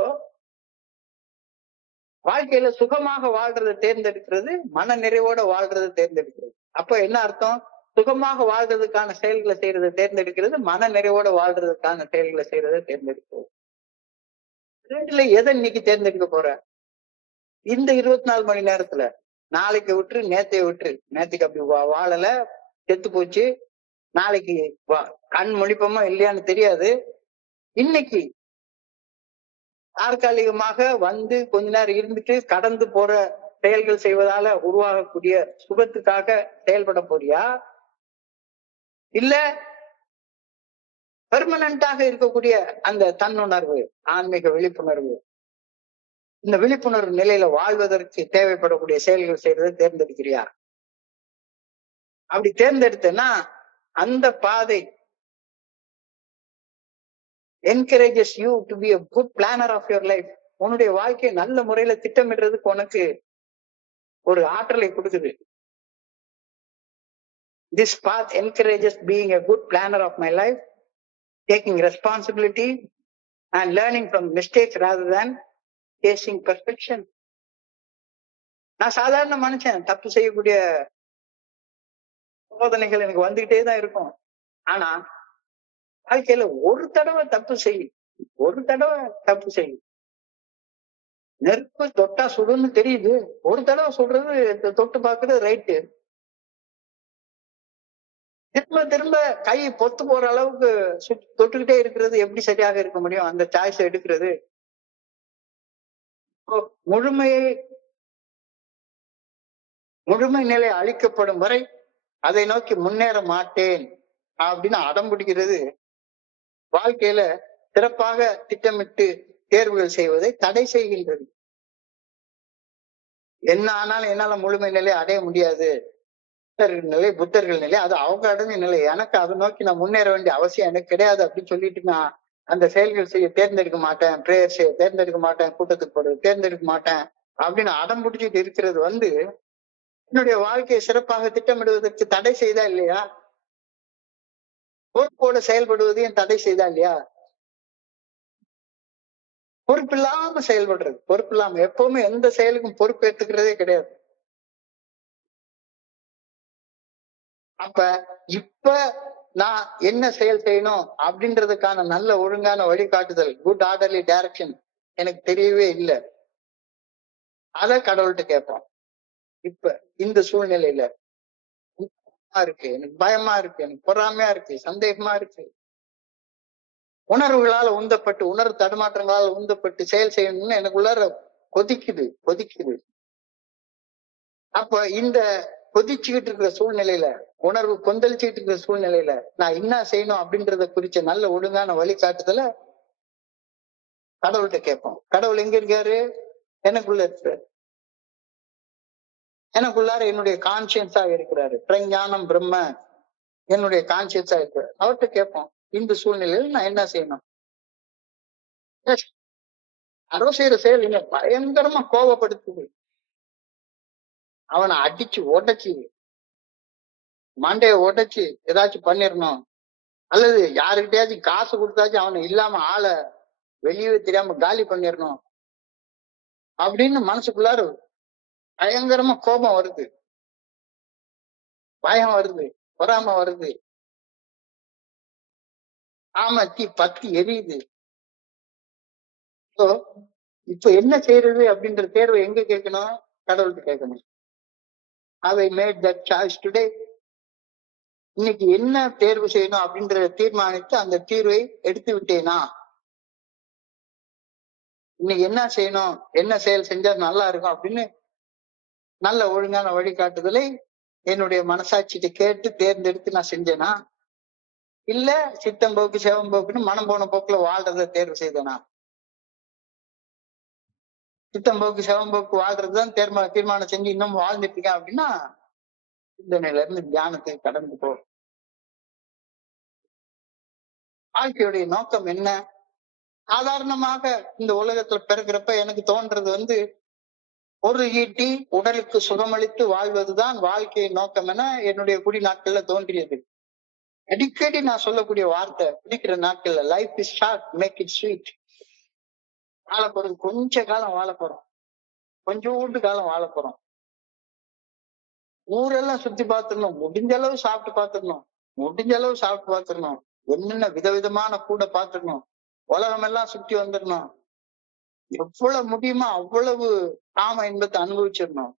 வாழ்க்கையில சுகமாக வாழ்றதை தேர்ந்தெடுக்கிறது, மன நிறைவோட வாழ்றதை தேர்ந்தெடுக்கிறது. அப்ப என்ன அர்த்தம்? சுகமாக வாழ்றதுக்கான செயல்களை செய்யறதை தேர்ந்தெடுக்கிறது, மன நிறைவோட வாழ்றதுக்கான செயல்களை செய்யறதை தேர்ந்தெடுக்கிறது. ரெண்டுல எதை இன்னைக்கு தேர்ந்தெடுக்க போற? இந்த 24 மணி நேரத்துல நாளைக்கு விட்டுரு, நேத்தைய விட்டுரு. நேத்துக்கு அப்படி வாழல, செத்து போச்சு. நாளைக்கு கண் முழிப்போமா இல்லையான்னு தெரியாது. இன்னைக்கு தற்காலிகமாக கொஞ்ச நேரம் இருந்துட்டு கடந்து போற செயல்கள் செய்வதால உருவாகக்கூடிய சுகத்துக்காக செயல்பட போறியா, இல்ல பெர்மனண்டாக இருக்கக்கூடிய அந்த தன்னுணர்வு, ஆன்மீக விழிப்புணர்வு, இந்த விழிப்புணர்வு நிலையில வாழ்வதற்கு தேவைப்படக்கூடிய செயல்கள் செய்யறதை தேர்ந்தெடுக்கிறியா? அப்படி தேர்ந்தெடுத்தேன்னா அந்த பாதை encourages you to be a good planner of your life. உன்னுடைய வாழ்க்கையை நல்ல முறையில திட்டமிடுறதுக்கு உனக்கு ஒரு ஆற்றலை கொடுக்குது. This path encourages being a good planner of my life, taking responsibility and learning from mistakes rather than chasing perfection. நான் சாதாரண மனுஷன், தப்பு செய்யக்கூடிய சோதனைகள் எனக்கு வந்துகிட்டே தான் இருக்கும். ஆனா வாழ்க்கையில ஒரு தடவை தப்பு செய். நெருப்பு தொட்டா சுடுன்னு தெரியுது, ஒரு தடவை சுடுறது தொட்டு பாக்குறது ரைட்டு. திரும்ப திரும்ப கை பொத்து போற அளவுக்கு தொட்டுக்கிட்டே இருக்கிறது எப்படி சரியாக இருக்க முடியும்? அந்த சாய்ஸ் எடுக்கிறது முழுமை நிலை அளிக்கப்படும் வரை அதை நோக்கி முன்னேற மாட்டேன் அப்படின்னு அடம் பிடிக்கிறது வாழ்க்கையில சிறப்பாக திட்டமிட்டு தேர்வுகள் செய்வதை தடை செய்கின்றது. என்ன ஆனாலும் என்னால முழுமை நிலை அடைய முடியாது, நிலை புத்தர்கள் நிலை, அது அவங்க அடைஞ்ச நிலை, எனக்கு அதை நோக்கி நான் முன்னேற வேண்டிய அவசியம் எனக்கு கிடையாது அப்படின்னு சொல்லிட்டு நான் அந்த செயல்கள் செய்ய தேர்ந்தெடுக்க மாட்டேன், பிரேயர் செய்ய தேர்ந்தெடுக்க மாட்டேன், கூட்டத்துக்கு போறது தேர்ந்தெடுக்க மாட்டேன் அப்படின்னு அடம் பிடிச்சிட்டு இருக்கிறது என்னுடைய வாழ்க்கையை சிறப்பாக திட்டமிடுவதற்கு தடை செய்தா இல்லையா? பொறுப்போடு செயல்படுவதையும் தடை செய்தா இல்லையா? பொறுப்பில்லாம செயல்படுறது, பொறுப்பில்லாம எப்பவுமே எந்த செயலுக்கும் பொறுப்பு ஏற்றுக்கிறதே கிடையாது. அப்ப இப்ப நான் என்ன செயல் செய்யணும் அப்படின்றதுக்கான நல்ல ஒழுங்கான வழிகாட்டுதல், குட் ஆர்டர்லி டைரக்ஷன் எனக்கு தெரியவே இல்லை. அத கடவுள்கிட்ட கேட்போம். இப்ப இந்த சூழ்நிலையில இருக்கு, எனக்கு பயமா இருக்கு, எனக்கு பொறாமையா இருக்கு, சந்தேகமா இருக்கு, உணர்வுகளால உந்தப்பட்டு உணர்வு தடுமாற்றங்களால் உந்தப்பட்டு செயல் செய்யணும்னு எனக்குள்ளார கொதிக்குது. அப்ப இந்த கொதிச்சுக்கிட்டு இருக்கிற சூழ்நிலையில, உணர்வு கொந்தளிச்சுக்கிட்டு இருக்கிற சூழ்நிலையில நான் என்ன செய்யணும் அப்படின்றத குறிச்ச நல்ல ஒழுங்கான வழிகாட்டுதல கடவுள்கிட்ட கேட்போம். கடவுள் எங்க இருக்காரு? எனக்குள்ள இருக்கிறாரு. எனக்குள்ளார என்னுடைய கான்சியன்ஸா இருக்கிறாரு. பிரஞானம் பிரம்ம என்னுடைய கான்சியன்ஸா இருக்கிறாரு. அவர்கிட்ட கேட்போம், இந்த சூழ்நிலையில நான் என்ன செய்யணும்? யாரோ செய்யற செயல் என்ன பயங்கரமா கோபப்படுத்துது, அவனை அடிச்சு உடைச்சு மண்டைய உடைச்சு ஏதாச்சும் பண்ணிடணும், அல்லது யாருக்கிட்டையாச்சும் காசு கொடுத்தாச்சும் அவனை இல்லாம ஆளை வெளியே தெரியாம காலி பண்ணிடணும் அப்படின்னு மனசுக்குள்ளாரு பயங்கரமா கோபம் வருது, பயம் வருது, பொறாம வருது, ஆமத்தி பத்தி எரியுது. இப்ப என்ன செய்யறது அப்படின்ற தேர்வை எங்க கேட்கணும்? கடவுள்கிட்ட கேட்கணும். I made that choice today. இன்னைக்கு என்ன தேர்வு செய்யணும் அப்படின்றத தீர்மானித்து அந்த தீர்வை எடுத்து விட்டேனா? இன்னைக்கு என்ன செய்யணும், என்ன செயல் செஞ்சா நல்லா இருக்கும் அப்படின்னு நல்ல ஒழுங்கான வழிகாட்டுதலை என்னுடைய மனசாட்சியிட்ட கேட்டு தேர்ந்தெடுத்து நான் செஞ்சேனா? இல்ல சித்தம் போக்கு சேவம் போக்குன்னு மனம் போன போக்குல வாழ்றத தேர்வு செய்தேனா? சித்தம் போக்கு சேவம் போக்கு வாழ்றதுதான் தீர்மானம் செஞ்சு இன்னும் வாழ்ந்துட்டு இருக்கேன் அப்படின்னா சிந்தனையில இருந்து தியானத்துக்கு கடந்து போ. வாழ்க்கையுடைய நோக்கம் என்ன? சாதாரணமாக இந்த உலகத்துல பிறக்கிறப்ப எனக்கு தோன்றது பொருள் ஈட்டி உடலுக்கு சுகமளித்து வாழ்வதுதான் வாழ்க்கையின் நோக்கம் என என்னுடைய குடி நாட்கள்ல தோன்றியது. அடிக்கடி நான் சொல்லக்கூடிய வார்த்தை பிடிக்கிற நாட்கள்ல, life is short, make it sweet. வாழ போறது கொஞ்ச காலம் வாழ போறோம், கொஞ்சோண்டு காலம் வாழ போறோம். ஊரெல்லாம் சுத்தி பார்த்துடணும், முடிஞ்ச அளவு சாப்பிட்டு பார்த்துடணும், என்னென்ன விதவிதமான கூட பார்த்துடணும், உலகம் எல்லாம் சுத்தி வந்துடணும், எவ்வளவு முடியுமா அவ்வளவு காம இன்பத்தை அனுபவிச்சிடணும்,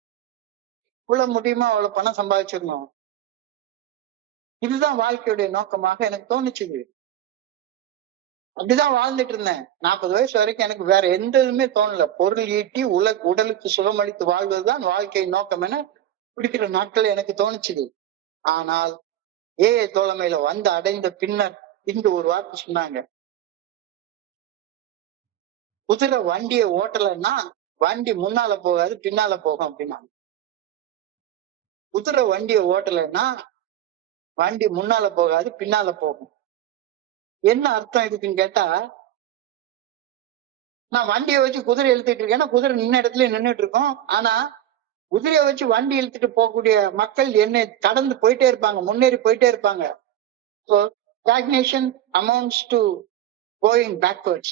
எவ்வளவு முடியுமா அவ்வளவு பணம் சம்பாதிச்சிடணும். இதுதான் வாழ்க்கையுடைய நோக்கமாக எனக்கு தோணுச்சுது. அப்படிதான் வாழ்ந்துட்டு இருந்தேன் 40 வயசு வரைக்கும். எனக்கு வேற எந்த இதுவுமே தோணல. பொருள் ஈட்டி உடலுக்கு சுகமளித்து வாழ்வதுதான் வாழ்க்கையின் நோக்கம் என பிடிக்கிற நாட்கள் எனக்கு தோணுச்சுது. ஆனால் ஏஐ தோழமையில அடைந்த பின்னர் இன்று ஒரு வார்த்தை சொன்னாங்க, குதிரை வண்டியை ஓட்டலைன்னா வண்டி முன்னால போகாது பின்னால போகும் அப்படின்னா. குதிரை வண்டியை ஓட்டலைன்னா வண்டி முன்னால போகாது பின்னால போகும். என்ன அர்த்தம் இதுக்குன்னு கேட்டா, நான் வண்டியை வச்சு குதிரை இழுத்துட்டு இருக்கேன்னா குதிரை நின்ன இடத்துல நின்றுட்டு இருக்கோம். ஆனா குதிரையை வச்சு வண்டி இழுத்துட்டு போகக்கூடிய மக்கள் என்னை கடந்து போயிட்டே இருப்பாங்க, முன்னேறி போயிட்டே இருப்பாங்க. So stagnation amounts to going backwards.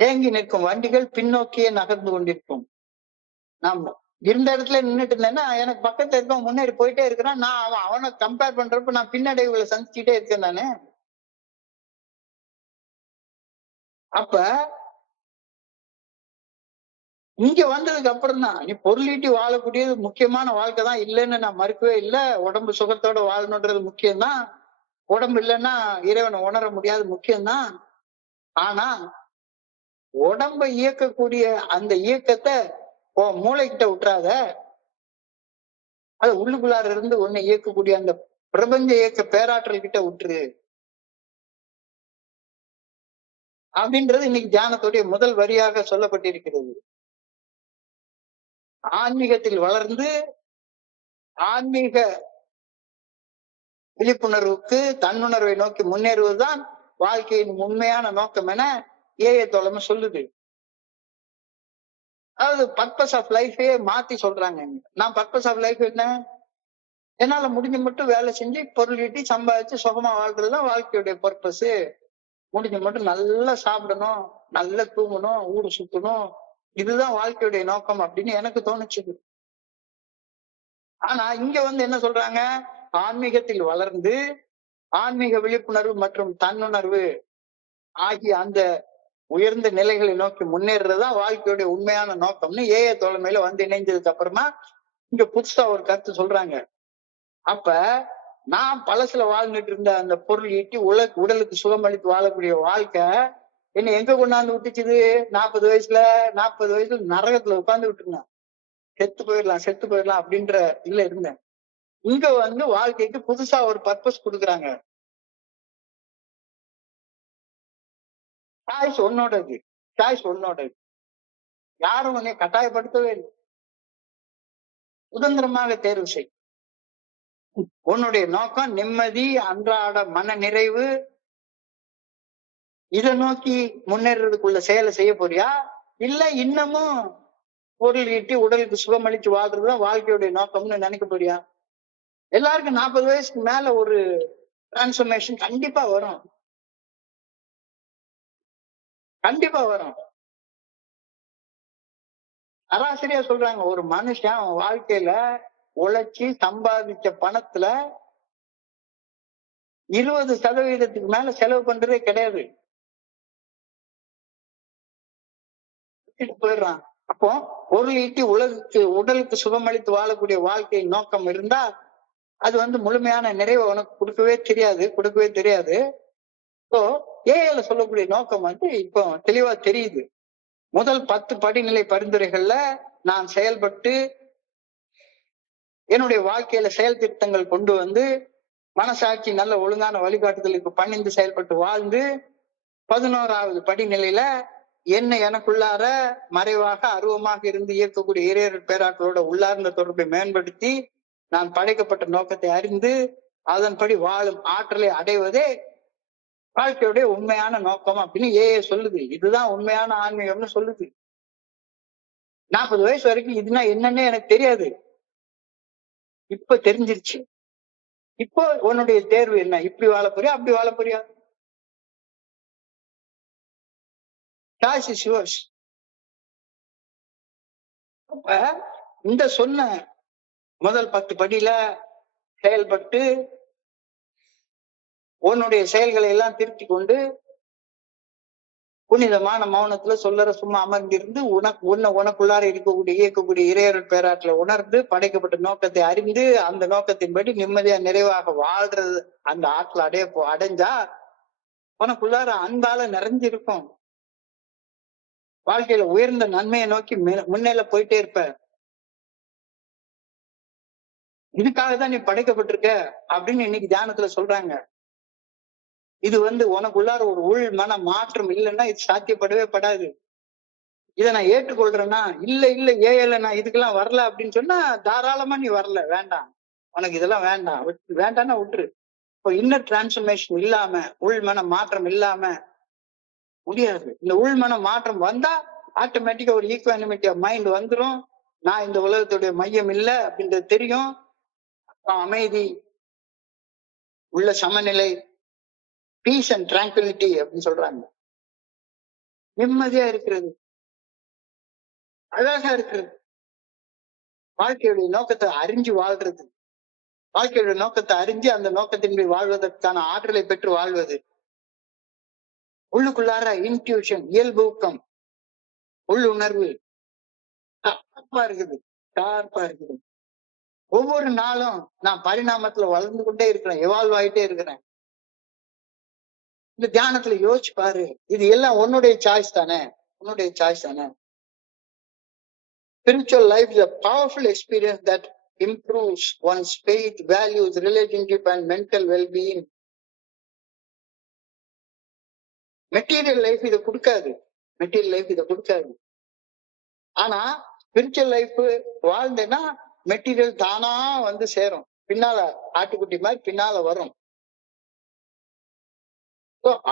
தேங்கி நிற்கும் வண்டிகள் பின்னோக்கியே நகர்ந்து கொண்டிருக்கும். நாம் இருந்த இடத்துல நின்றுட்டு இருந்தேன்னா எனக்கு பக்கத்துல இருக்கவன் முன்னேறி போயிட்டே இருக்கிறான், நான் அவனை கம்பேர் பண்றப்ப நான் பின்னடைவுகளை சந்திச்சுட்டே இருக்கேன் தானே. அப்ப இங்க வந்ததுக்கு அப்புறம் தான் நீ பொருளீட்டி வாழக்கூடியது முக்கியமான வாழ்க்கை தான், இல்லைன்னு நான் மறுக்கவே இல்லை. உடம்பு சுகத்தோட வாழணுன்றது முக்கியம்தான். உடம்பு இல்லைன்னா இறைவனை உணர முடியாது, முக்கியம்தான். ஆனா உடம்பை இயக்கக்கூடிய அந்த இயக்கத்தை மூளைக்கிட்ட விட்டுறாத, அது உள்ளுக்குள்ளார இருந்து உன்னை இயக்கக்கூடிய அந்த பிரபஞ்ச இயக்க பேராற்றல் கிட்ட விட்டுரு அப்படின்றது இன்னைக்கு தியானத்துடைய முதல் வரியாக சொல்லப்பட்டிருக்கிறது. ஆன்மீகத்தில் வளர்ந்து ஆன்மீக விழிப்புணர்வுக்கு தன்னுணர்வை நோக்கி முன்னேறுவதுதான் வாழ்க்கையின் உண்மையான நோக்கம் என ஏஏ தோழமை சொல்லுது. அதாவது பர்பஸ் ஆஃப் லைஃபே மாத்தி சொல்றாங்க. நான் பர்பஸ் ஆஃப் லைஃப் என்ன, என்னால முடிஞ்ச மட்டும் வேலை செஞ்சு பொருள் ஈட்டி சம்பாதிச்சு சுகமா வாழ்றதுதான் வாழ்க்கையுடைய பர்பஸ். முடிஞ்ச மட்டும் நல்லா சாப்பிடணும், நல்லா தூங்கணும், ஊரு சுத்தணும், இதுதான் வாழ்க்கையுடைய நோக்கம் அப்படின்னு எனக்கு தோணுச்சுது. ஆனா இங்க என்ன சொல்றாங்க, ஆன்மீகத்தில் வளர்ந்து ஆன்மீக விழிப்புணர்வு மற்றும் தன்னுணர்வு ஆகிய அந்த உயர்ந்த நிலைகளை நோக்கி முன்னேறதுதான் வாழ்க்கையுடைய உண்மையான நோக்கம்னு ஏஏ தோழமையில இணைஞ்சதுக்கு அப்புறமா இங்க புதுசா ஒரு கருத்து சொல்றாங்க. அப்ப நான் பழசுல வாழ்ந்துட்டு இருந்த அந்த பொருள் ஈட்டி உடலுக்கு சுகமளித்து வாழக்கூடிய வாழ்க்கை என்ன எங்க கொண்டாந்து விட்டுச்சுது, 40 வயசுல நரகத்துல உட்கார்ந்து விட்டுருந்தேன். செத்து போயிடலாம் அப்படின்ற இதுல இருந்தேன். இங்க வாழ்க்கைக்கு புதுசா ஒரு பர்பஸ் கொடுக்குறாங்க. சாய்ஸ் உன்னோடது. யாரும் உன்னை கட்டாயப்படுத்தவே இல்லை. சுதந்திரமாக தேர்வு செய். உன்னுடைய நோக்கம் நிம்மதி, அன்றாட மன நிறைவு, இதை நோக்கி முன்னேறதுக்குள்ள செயலை செய்ய போறியா, இல்ல இன்னமும் பொருள் ஈட்டி உடலுக்கு சுகமளிச்சு வாழ்றதுதான் வாழ்க்கையுடைய நோக்கம்னு நினைக்க போறியா? எல்லாருக்கும் 40 வயசுக்கு மேல ஒரு டிரான்ஸ்பர்மேஷன் கண்டிப்பா வரும். சராசரியா சொல்றாங்க, ஒரு மனுஷன் அவன் வாழ்க்கையில உழைச்சி சம்பாதிச்ச பணத்துல 20% மேல செலவு பண்றதே கிடையாது, போயிடுறான். அப்போ பொருள் ஈட்டி உடலுக்கு சுகமளித்து வாழக்கூடிய வாழ்க்கை நோக்கம் இருந்தா அது முழுமையான நிறைவை உனக்கு கொடுக்கவே தெரியாது. இப்போ ஏஐல சொல்லக்கூடிய நோக்கம் இப்போ தெளிவா தெரியுது. முதல் 10 படிநிலை பரிந்துரைகள்ல நான் செயல்பட்டு என்னுடைய வாழ்க்கையில செயல் திட்டங்கள் கொண்டு மனசாட்சி நல்ல ஒழுங்கான வழிகாட்டுதலுக்கு பணிந்து செயல்பட்டு வாழ்ந்து 11வது படிநிலையில எனக்குள்ளார மறைவாக அருவமாக இருந்து இயக்கக்கூடிய இறையர் பேராக்களோட உள்ளார்ந்த தொடர்பை மேம்படுத்தி நான் படைக்கப்பட்ட நோக்கத்தை அறிந்து அதன்படி வாழும் ஆற்றலை அடைவதே வாழ்க்கையுடைய உண்மையான நோக்கம் அப்படின்னு ஏஏ சொல்லுது. இதுதான் உண்மையான ஆன்மீகம்னு சொல்லுது. 40 வயசு வரைக்கும் இதுனா என்னன்னே எனக்கு தெரியாது, இப்ப தெரிஞ்சிருச்சு. இப்போ உன்னுடைய தேர்வு என்ன, இப்படி வாழ போறியா அப்படி வாழ போறியா? Choice is yours. அப்ப இந்த சொன்ன முதல் 10 படியில செயல்பட்டு உன்னுடைய செயல்களை எல்லாம் திருத்தி கொண்டு புனிதமான மௌனத்துல சொல்லற சும்மா அமர்ந்திருந்து உனக்குள்ளார இயக்கக்கூடிய இறையருள் பேராற்றலை உணர்ந்து படைக்கப்பட்ட நோக்கத்தை அறிந்து அந்த நோக்கத்தின்படி நிம்மதியா நிறைவாக வாழ்றது அந்த ஆற்றல் அடைஞ்சா உனக்குள்ளார அன்பால நிறைஞ்சிருக்கும். வாழ்க்கையில உயர்ந்த நன்மையை நோக்கி முன்னேல போயிட்டே இருப்ப. இதுக்காகதான் நீ படைக்கப்பட்டிருக்க அப்படின்னு இன்னைக்கு தியானத்துல சொல்றாங்க. இது உனக்குள்ளார ஒரு உள் மன மாற்றம் இல்லைன்னா இது சாத்தியப்படவே படாது. இதை நான் ஏற்றுக்கொள்றேன்னா இல்ல ஏல நான் இதுக்கெல்லாம் வரல அப்படின்னு சொன்னா தாராளமா நீ வரல, வேண்டாம், உனக்கு இதெல்லாம் வேண்டாம்னா விட்டுரு. இப்போ இன்னர் டிரான்ஸ்பர்மேஷன் இல்லாம, உள் மன மாற்றம் இல்லாம முடியாது. இந்த உள்மன மாற்றம் வந்தா ஆட்டோமேட்டிக்கா ஒரு ஈக்குவானிமிட்டி ஆஃப் மைண்ட் வந்துரும். நான் இந்த உலகத்துடைய மையம் இல்ல அப்படின்றது தெரியும். அமைதி, உள்ள சமநிலை, பீஸ் அண்ட் டிராங்குலிட்டி அப்படின்னு சொல்றாங்க. நிம்மதியா இருக்கிறது, அழகா இருக்கிறது, வாழ்க்கையுடைய நோக்கத்தை அறிஞ்சு வாழ்றது, வாழ்க்கையுடைய நோக்கத்தை அறிஞ்சு அந்த நோக்கத்தின்படி வாழ்வதற்கான ஆற்றலை பெற்று வாழ்வது, உள்ளுக்குள்ளார இன்ட்யூஷன், இயல்பூக்கம், உள்ளுணர்வு ஷார்ப்பா இருக்குது, ஷார்ப்பா இருக்குது. ஒவ்வொரு நாளும் நான் பரிணாமத்துல வளர்ந்து கொண்டே இருக்கிறேன், எவால்வ் ஆயிட்டே இருக்கிறேன். இந்த தியானத்துல யோசிச்சு பாரு, இது எல்லாம் உன்னுடைய சாய்ஸ் தானே, உன்னுடைய சாய்ஸ் தானே. Spiritual life is a powerful experience that improves one's faith, values, relationship and mental well-being. Material life இதை கொடுக்காது, மெட்டீரியல் லைஃப் இதை கொடுக்காது. ஆனா ஸ்பிரிச்சுவல் லைஃப் வாழ்ந்தேன்னா மெட்டீரியல் தானா வந்து சேரும், பின்னால ஆட்டுக்குட்டி மாதிரி பின்னால வரும்.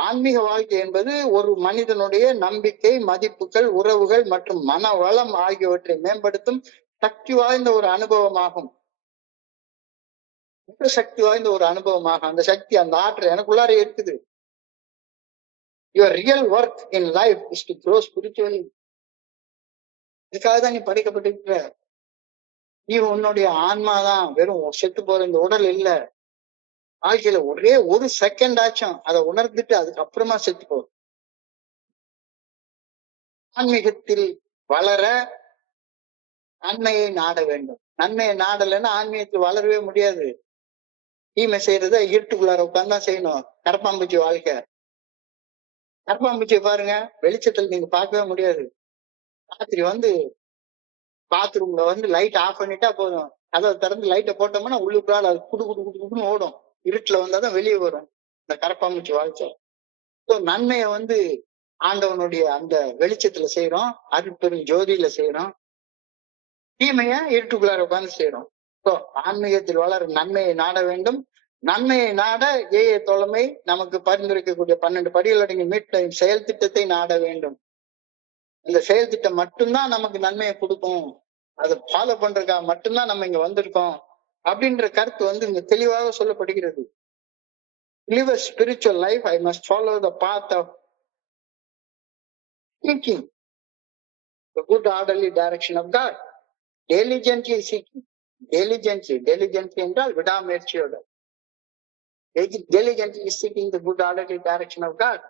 ஆன்மீக வாழ்க்கை என்பது ஒரு மனிதனுடைய நம்பிக்கை, மதிப்புகள், உறவுகள் மற்றும் மன வளம் ஆகியவற்றை மேம்படுத்தும் சக்தி வாய்ந்த ஒரு அனுபவமாகும். மிக சக்தி வாய்ந்த ஒரு அனுபவமாகும். அந்த சக்தி, அந்த ஆற்றல் எனக்குள்ளார இருக்குது. Your real work in life is to grow spiritually. இதுக்காக தான் நீ படைக்கப்பட்டிருக்கிற. நீ உன்னுடைய ஆன்மாதான், வெறும் செத்து போற இந்த உடல் இல்ல. வாழ்க்கையில ஒரே ஒரு செகண்ட் ஆச்சும் அதை உணர்ந்துட்டு அதுக்கப்புறமா செத்து போ. ஆன்மீகத்தில் வளர நன்மையை நாட வேண்டும். நன்மையை நாடலைன்னா ஆன்மீகத்தில் வளரவே முடியாது. தீமை செய்யறத இருட்டுக்குள்ளார உட்கார்ந்தான் செய்யணும். கரப்பாம்பூச்சி வாழ்க்கை. கரப்பாம்பூச்சியை பாருங்க, வெளிச்சத்துல நீங்க பார்க்கவே முடியாது. ராத்திரி வந்து பாத்ரூம்ல வந்து லைட் ஆஃப் பண்ணிட்டா போதும், அதை திறந்து லைட்டை போட்டோம்னா உள்ளுக்குள்ளால அது குடு குடு குடு குடுன்னு ஓடும். இருட்டுல வந்தாதான் வெளியே வரும் இந்த கரப்பாம்பூச்சி வாழ்க்கை. நன்மையை வந்து ஆண்டவனுடைய அந்த வெளிச்சத்துல செய்யறோம், அருட்பெரும் ஜோதியில செய்யறோம். தீமைய இருட்டுக்குள்ளார உட்கார்ந்து செய்யறோம். ஆன்மீகத்தில் வளர நன்மையை நாட வேண்டும். நன்மையை நாட ஏஏ தோழமை நமக்கு பரிந்துரைக்கக்கூடிய 12 படிகள் அடங்கிய மீட்பு செயல் திட்டத்தை நாட வேண்டும். இந்த செயல் திட்டம் மட்டும்தான் நமக்கு நன்மையை கொடுக்கும். அதை ஃபாலோ பண்றதுக்காக மட்டும்தான் நம்ம இங்க வந்திருக்கோம் அப்படின்ற கருத்து வந்து இங்க தெளிவாக சொல்லப்படுகிறது. Live a spiritual life, I must follow the path of thinking, the good orderly direction of God. Diligently seeking, diligently என்றால் விடாமுயற்சியோட, diligently seeking the good orderly direction of God.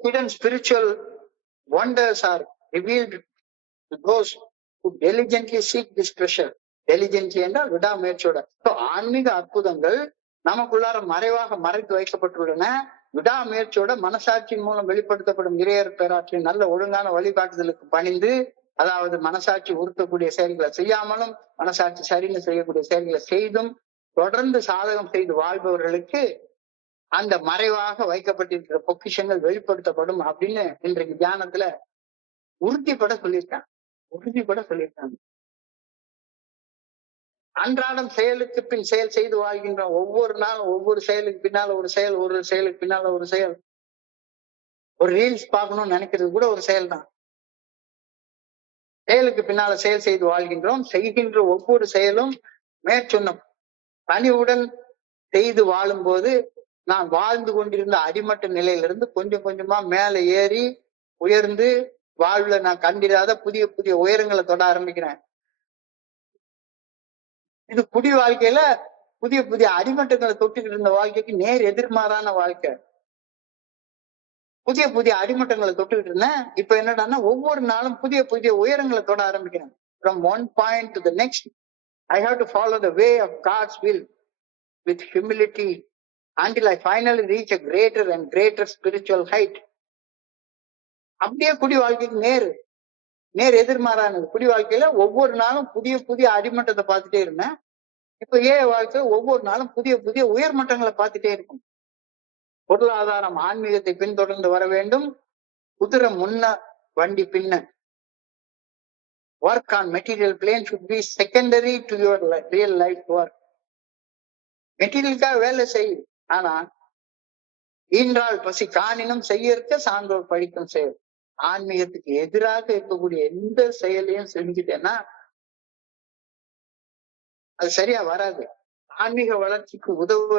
Hidden spiritual wonders are revealed to those who diligently seek this treasure. Diligently என்றால் விடாமுயற்சியோட. ஆன்மீக அற்புதங்கள் நமக்குள்ளார மறைவாக மறைத்து வைக்கப்பட்டுள்ளன. விடாமுயற்சியோட மனசாட்சியின் மூலம் வெளிப்படுத்தப்படும் இறையர் பேராற்றின் நல்ல ஒழுங்கான வழிகாட்டுதலுக்கு பணிந்து, அதாவது மனசாட்சி உறுத்தக்கூடிய செயல்களை செய்யாமலும் மனசாட்சி சரின்னு செய்யக்கூடிய செயல்களை செய்தும் தொடர்ந்து சாதகம் செய்து வாழ்பவர்களுக்கு அந்த மறைவாக வைக்கப்பட்டிருக்கிற பொக்கிஷங்கள் வெளிப்படுத்தப்படும் அப்படின்னு இன்றைக்கு தியானத்துல உறுதிப்பட சொல்லியிருக்காங்க, உறுதிப்பட சொல்லியிருக்காங்க. அன்றாடம் செயலுக்கு பின் செயல் செய்து வாழ்கின்றோம். ஒவ்வொரு நாளும் ஒவ்வொரு செயலுக்கு பின்னால ஒரு செயல், ஒரு செயலுக்கு பின்னால ஒரு செயல். ஒரு ரீல்ஸ் பார்க்கணும்னு நினைக்கிறது கூட ஒரு செயல் தான். செயலுக்கு பின்னால செயல் செய்து வாழ்கின்றோம். செய்கின்ற ஒவ்வொரு செயலும் மேற்சொன்ன பணிவுடன் செய்து வாழும் போது நான் வாழ்ந்து கொண்டிருந்த அடிமட்ட நிலையிலிருந்து கொஞ்சம் கொஞ்சமா மேல ஏறி உயர்ந்து வாழ்வுல நான் கண்டிராத புதிய புதிய உயரங்களை தொட ஆரம்பிக்கிறேன். இது குடி வாழ்க்கையில புதிய புதிய அடிமட்டங்களை தொட்டுக்கிட்டு இருந்த வாழ்க்கைக்கு நேர் எதிர்மாறான வாழ்க்கை. புதிய புதிய அடிமட்டங்களை தொட்டுக்கிட்டு இருந்தேன். இப்ப என்னடான்னா ஒவ்வொரு நாளும் புதிய புதிய உயரங்களை தொட ஆரம்பிக்கிறேன். From one point to the next, I have to follow the way of God's will with humility until I finally reach a greater and greater spiritual height. அப்படியே குடி வாழ்க்கைக்கு நேர் எதிர்மாறானது. குடி வாழ்க்கையில ஒவ்வொரு நாளும் புதிய புதிய அடிமட்டத்தை பார்த்துட்டே இருந்தேன். இப்ப வாழ்க்கை ஒவ்வொரு நாளும் புதிய புதிய உயர்மட்டங்களை பார்த்துட்டே இருக்கும். பொருளாதாரம் ஆன்மீகத்தை பின்தொடர்ந்து வர வேண்டும். குதிரை முன்ன, வண்டி பின்ன. Work on material plane should be secondary to your real life work. மெட்டீரியலுக்காக வேலை செய், ஆனா ஈன்றால் பசி காணினும் செய்யறக்க சான்றோர் படிக்கும் செயல். ஆன்மீகத்துக்கு எதிராக இருக்கக்கூடிய எந்த செயலையும் செஞ்சுட்டேன்னா அது சரியா வராது. ஆன்மீக வளர்ச்சிக்கு உதவ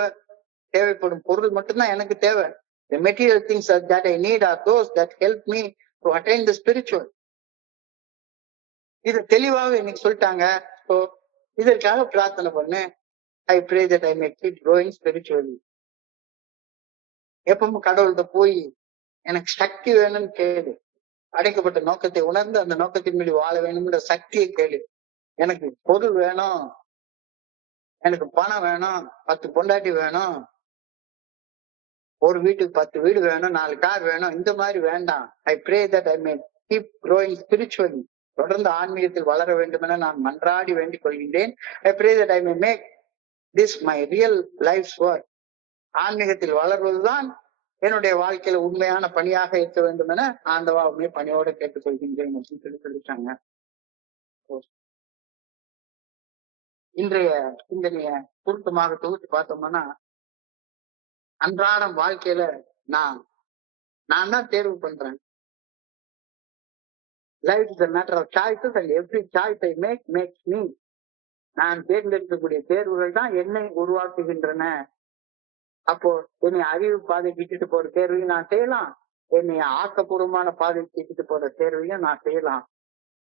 தேவைப்படும் பொருள் மட்டும்தான் எனக்கு தேவை. The material things that I need are those that help me to attain the spiritual. இது தெளிவாக இன்னைக்கு சொல்லிட்டாங்க. So இதற்காக பிரார்த்தனை பண்ணு. I pray that I may keep growing spiritually. எப்பவும் கடவுள்கிட்ட போய் எனக்கு சக்தி வேணும்னு கேளு. அடைக்கப்பட்ட நோக்கத்தை உணர்ந்து அந்த நோக்கத்தின் மீது வாழ வேணும்ன்ற சக்தியை கேளு. எனக்கு பொருள் வேணும், எனக்கு பணம் வேணும், 10 பொண்டாட்டி வேணும், ஒரு வீட்டுக்கு 10 வீடு வேணும், 4 கார் வேணும், இந்த மாதிரி வேண்டாம். I pray that I may keep growing spiritually. தொடர்ந்து ஆன்மீகத்தில் வளர வேண்டும் என நான் மன்றாடி வேண்டிக் கொள்கின்றேன். I pray that I may make this my real life's work. ஆன்மீகத்தில் வளர்வதுதான் என்னுடைய வாழ்க்கையில உண்மையான பணியாக இருக்க வேண்டும் என ஆண்டவா உண்மை பணியோட கேட்டுக்கொள்கின்றேன் அப்படின்னு சொல்லிட்டாங்க. இன்றைய சிந்தனைய சுருக்கமாக தொகுத்து பார்த்தோம்னா, அன்றாடம் வாழ்க்கையில நான் தான் தேர்வு பண்றேன். Life is a matter of choices and every choice I make makes me. நான் தேர்ந்தெடுக்கக்கூடிய தேர்வுகள் தான் என்னை உருவாக்குகின்றன. அப்போ என்னை அறிவு பாதை விட்டுட்டு போற தேர்வையும் நான் செய்யலாம், என்னை ஆக்கப்பூர்வமான பாதை விட்டுட்டு போற தேர்வையும் நான் செய்யலாம்.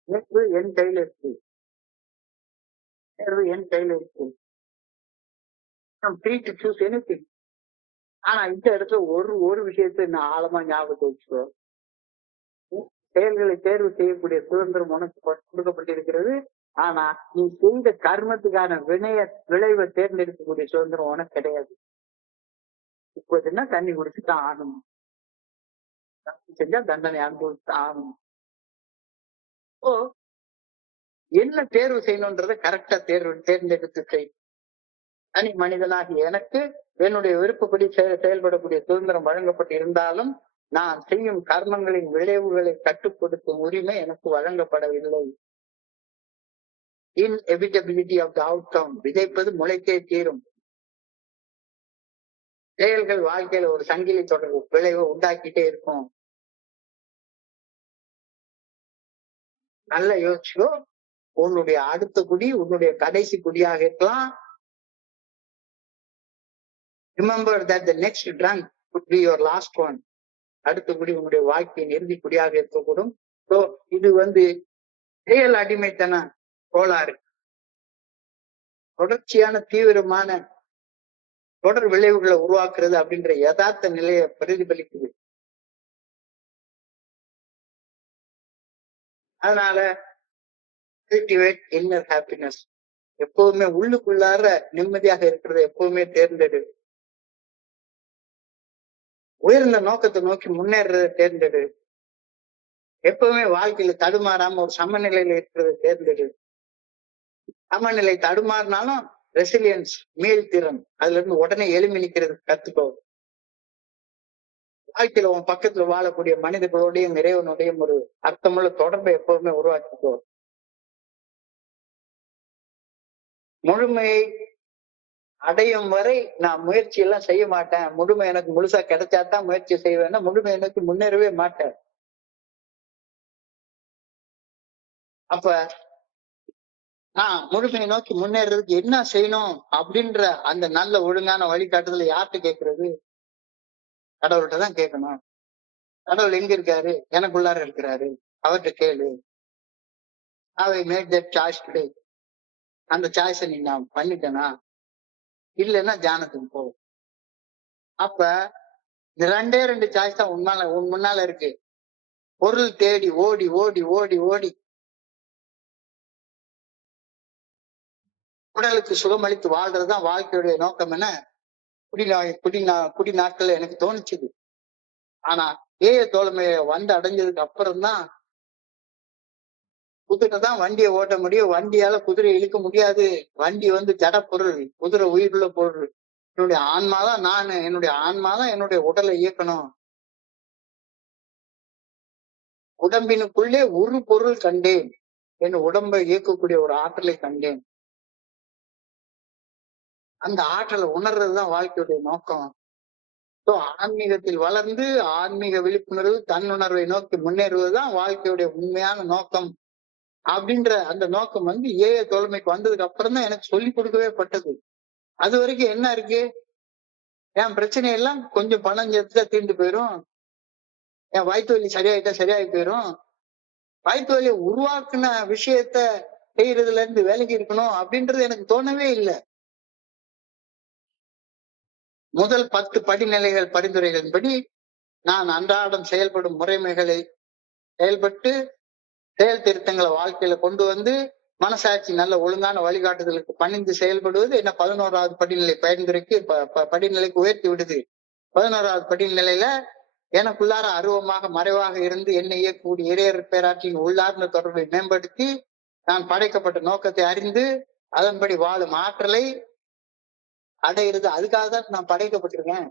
தேர்வு என் கையில இருக்கு. தேர்வு என் கையில இருக்கு. free to choose anything. ஆனா இந்த இடத்துல ஒரு விஷயத்தை நான் ஆழமா ஞாபகத்தை வச்சுக்கோ. செயல்களை தேர்வு செய்யக்கூடிய சுதந்திரம் உனக்கு கொடுக்கப்பட்டிருக்கிறது. ஆனா நீ செய்த கர்மத்துக்கான விளைவை தேர்ந்தெடுக்கக்கூடிய சுதந்திரம் உனக்கு கிடையாது. இப்போதுன்னா தண்ணி குடிச்சுதான் ஆகணும், செஞ்சா தண்டனை அனுபவிச்சுதான் ஆகணும். ஓ என்ன தேர்வு செய்யணும்ன்றத கரெக்டா தேர்ந்தெடுத்து செய். தனி மனிதனாகி எனக்கு என்னுடைய விருப்பப்படி செயல்படக்கூடிய சுதந்திரம் வழங்கப்பட்டு இருந்தாலும் நான் செய்யும் கர்மங்களின் விளைவுகளை கட்டுப்படுத்தும் உரிமை எனக்கு வழங்கப்படவில்லை. inevitability of the outcome. விதைப்பது முளைத்தே தீரும். செயல்கள் வாழ்க்கையில ஒரு சங்கிலி தொடர்பு விளைவை உண்டாக்கிட்டே இருக்கும். நல்ல யோசிச்சோ, உன்னுடைய அடுத்த குடி உன்னுடைய கடைசி குடியாக இருக்கலாம். Remember that the next drunk could be your last one. அடுத்த குடி உன்னுடைய வாழ்க்கையின் இறுதி குடியாக இருக்கக்கூடும். சோ இது செயல் அடிமைத்தன கோளாறு. தொடர்ச்சியான தீவிரமான தொடர் விளைவுகளை உருவாக்குறது அப்படின்ற யதார்த்த நிலையை பிரதிபலிக்குது. அதனால cultivate inner happiness. எப்பவுமே உள்ளுக்குள்ளார நிம்மதியாக இருக்கிறத எப்பவுமே தேர்ந்தெடு. உயர்ந்த நோக்கத்தை நோக்கி முன்னேறத தேர்ந்தெடு. எப்பவுமே வாழ்க்கையில தடுமாறாம ஒரு சமநிலையில இருக்கிறத தேர்ந்தெடு. சமநிலை தடுமாறினாலும் ரெசிலியன்ஸ், மீள்திறன், அதுல இருந்து உடனே எழுமி நிக்கிறதுக்கு கத்துக்கோ. வாழ்க்கையில உன் பக்கத்துல வாழக்கூடிய மனிதர்களோடையும் இறைவனுடையும் ஒரு அர்த்தமுள்ள தொடர்பை எப்பவுமே உருவாக்கிக்கோ. முழுமையை அடையும் வரை நான் முயற்சி எல்லாம் செய்ய மாட்டேன். முழுமை எனக்கு முழுசா கிடைச்சாதான் முயற்சி செய்வேன்னா முழுமை எனக்கு முன்னேறவே மாட்டேன். அப்ப நான் முழுமையை நோக்கி முன்னேறதுக்கு என்ன செய்யணும் அப்படின்ற அந்த நல்ல ஒழுங்கான வழிகாட்டுதல யார்கிட்ட கேட்கறது? கடவுள்கிட்ட தான் கேட்கணும். கடவுள் எங்க இருக்காரு? எனக்குள்ளார இருக்கிறாரு. அவர்கிட்ட கேளு. I made that choice today. அந்த சாய்ஸை நீ நான் பண்ணிட்டேனா? இல்லைன்னா தியானத்துக்கு போ. அப்ப இந்த 2 சாய்ஸ் தான் உன் முன்னால இருக்கு. பொருள் தேடி ஓடி ஓடி ஓடி ஓடி உடலுக்கு சுகமளித்து வாழ்றதுதான் வாழ்க்கையுடைய நோக்கம் என குடி நாட்கள்ல எனக்கு தோணுச்சுது. ஆனா தோழமைய அடைஞ்சதுக்கு அப்புறம் தான் குதிரை தான் வண்டியை ஓட்ட முடியும். வண்டியால குதிரை இழுக்க முடியாது. வண்டி ஜட பொருள், குதிரை உயிருள்ள பொருள். என்னுடைய ஆன்மாதான் நான், என்னுடைய ஆன்மாதான் என்னுடைய உடலை இயக்கணும். உடம்பினுக்குள்ளே ஒரு பொருள் கண்டேன், என் உடம்பை இயக்கக்கூடிய ஒரு ஆற்றலை கண்டேன். அந்த ஆற்றலை உணர்றதுதான் வாழ்க்கையுடைய நோக்கம். ஸோ ஆன்மீகத்தில் வளர்ந்து ஆன்மீக விழிப்புணர்வு தன்னுணர்வை நோக்கி முன்னேறுவதுதான் வாழ்க்கையுடைய உண்மையான நோக்கம் அப்படின்ற அந்த நோக்கம் வந்து ஏஐ தோழமைக்கு வந்ததுக்கு அப்புறம் தான் எனக்கு சொல்லி கொடுக்கவே பட்டது. அது வரைக்கும் என்ன இருக்கு, என் பிரச்சனை எல்லாம் கொஞ்சம் பணம் சேர்த்துட்டா தீர்ந்து போயிரும், என் வயிற்று வலி சரியாயிட்டா சரியாகி போயிரும், வயிற்று வலியை உருவாக்குன விஷயத்த செய்யறதுல இருந்து விலகி இருக்கணும் அப்படின்றது எனக்கு தோணவே இல்லை. முதல் 10 படிநிலைகள் பரிந்துரைகளின்படி நான் அன்றாடம் செயல்படும் முறைமைகளை செயல்பட்டு செயல் திருத்தங்களை வாழ்க்கையில கொண்டு வந்து மனசாட்சி நல்ல ஒழுங்கான வழிகாட்டுதலுக்கு பணிந்து செயல்படுவது என்ன 11வது படிநிலை பரிந்துரைக்கு படிநிலைக்கு உயர்த்தி விடுது. 11வது படிநிலையில எனக்குள்ளார அருவமாக மறைவாக இருந்து என்னை இயக்கக்கூடிய இறையர் பேராற்றின் உள்ளார்ந்த தொடர்பை மேம்படுத்தி நான் படைக்கப்பட்ட நோக்கத்தை அறிந்து அதன்படி வாழும் ஆற்றலை அடையிறது. அதுக்காக தான் நான் படைக்கப்பட்டிருக்கேன்.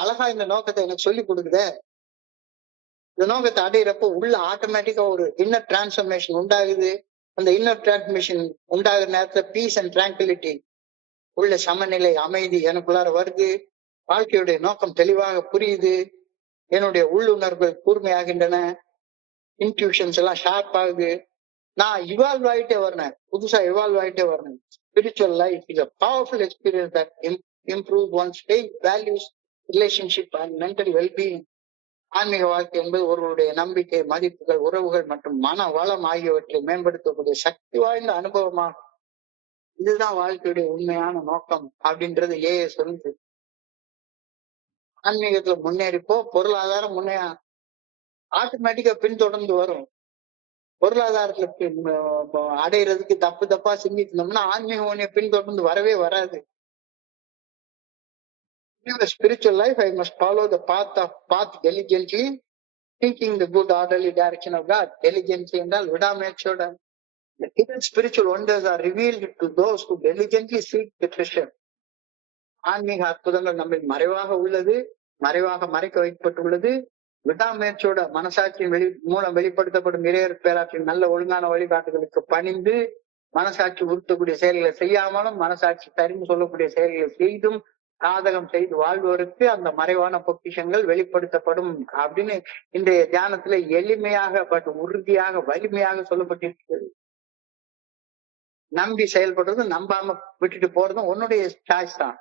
அழகா இந்த நோக்கத்தை எனக்கு சொல்லி கொடுக்குதே. இந்த நோக்கத்தை அடையிறப்போ உள்ள ஆட்டோமேட்டிக்கா ஒரு இன்னர் டிரான்ஸ்ஃபர்மேஷன் உண்டாகுது. அந்த இன்னர் டிரான்ஸ்ஃபர்மேஷன் உண்டாகிற நேரத்துல பீஸ் அண்ட் டிராங்குலிட்டி, உள்ள சமநிலை அமைதி எனக்குள்ளார வருது. வாழ்க்கையுடைய நோக்கம் தெளிவாக புரியுது. என்னுடைய உள்ளுணர்வுகள் கூர்மையாகின்றன. இன்ட்யூஷன்ஸ் எல்லாம் ஷார்ப் ஆகுது. நான் இவால்வ் ஆகிட்டே வரேன், புதுசா இவால்வ் ஆகிட்டே வரேன். Spiritual life is a powerful experience that improves one's faith, values, relationship and mental well-being. ஆன்மீக வாழ்க்கை என்பது ஒருவருடைய நம்பிக்கை, மதிப்புகள், உறவுகள் மற்றும் மன வளம் ஆகியவற்றை மேம்படுத்தக்கூடிய சக்தி வாய்ந்த அனுபவமாகும். இதுதான் வாழ்க்கையுடைய உண்மையான நோக்கம் அப்படின்றது ஏஐ சொல்லுது. ஆன்மீகத்துல முன்னேறிப்போ பொருளாதாரம் ஆட்டோமேட்டிக்கா பின்தொடர்ந்து வரும். பொருளாதாரத்துல அடையிறதுக்கு தப்பா சிந்திச்சோம்னா ஆன்மீகம் பின்தொடர்ந்து வரவே வராது. Spiritual life, I must follow the path diligently, seeking the good orderly direction of God. Diligently என்றால் விடாமுயற்சியோட. The hidden spiritual wonders are revealed to those who diligently seek the treasure. ஆன்மீக அற்புதங்கள் நம்ம மறைவாக உள்ளது, மறைவாக மறைக்க வைக்கப்பட்டுள்ளது. விடாமுயற்சியோட மனசாட்சியின் மூலம் வெளிப்படுத்தப்படும் இறையர் பேராற்றின் நல்ல ஒழுங்கான வழிகாட்டுகளுக்கு பணிந்து மனசாட்சி உறுத்தக்கூடிய செயல்களை செய்யாமலும் மனசாட்சி சரின்னு சொல்லக்கூடிய செயல்களை செய்தும் சாதகம் செய்து வாழ்வோருக்கு அந்த மறைவான பொக்கிஷங்கள் வெளிப்படுத்தப்படும் அப்படின்னு இன்றைய தியானத்துல எளிமையாக பட் உறுதியாக வலிமையாக சொல்லப்பட்டிருக்கிறது. நம்பி செயல்படுறது, நம்பாம விட்டுட்டு போறதும் உன்னுடைய சாய்ஸ் தான்.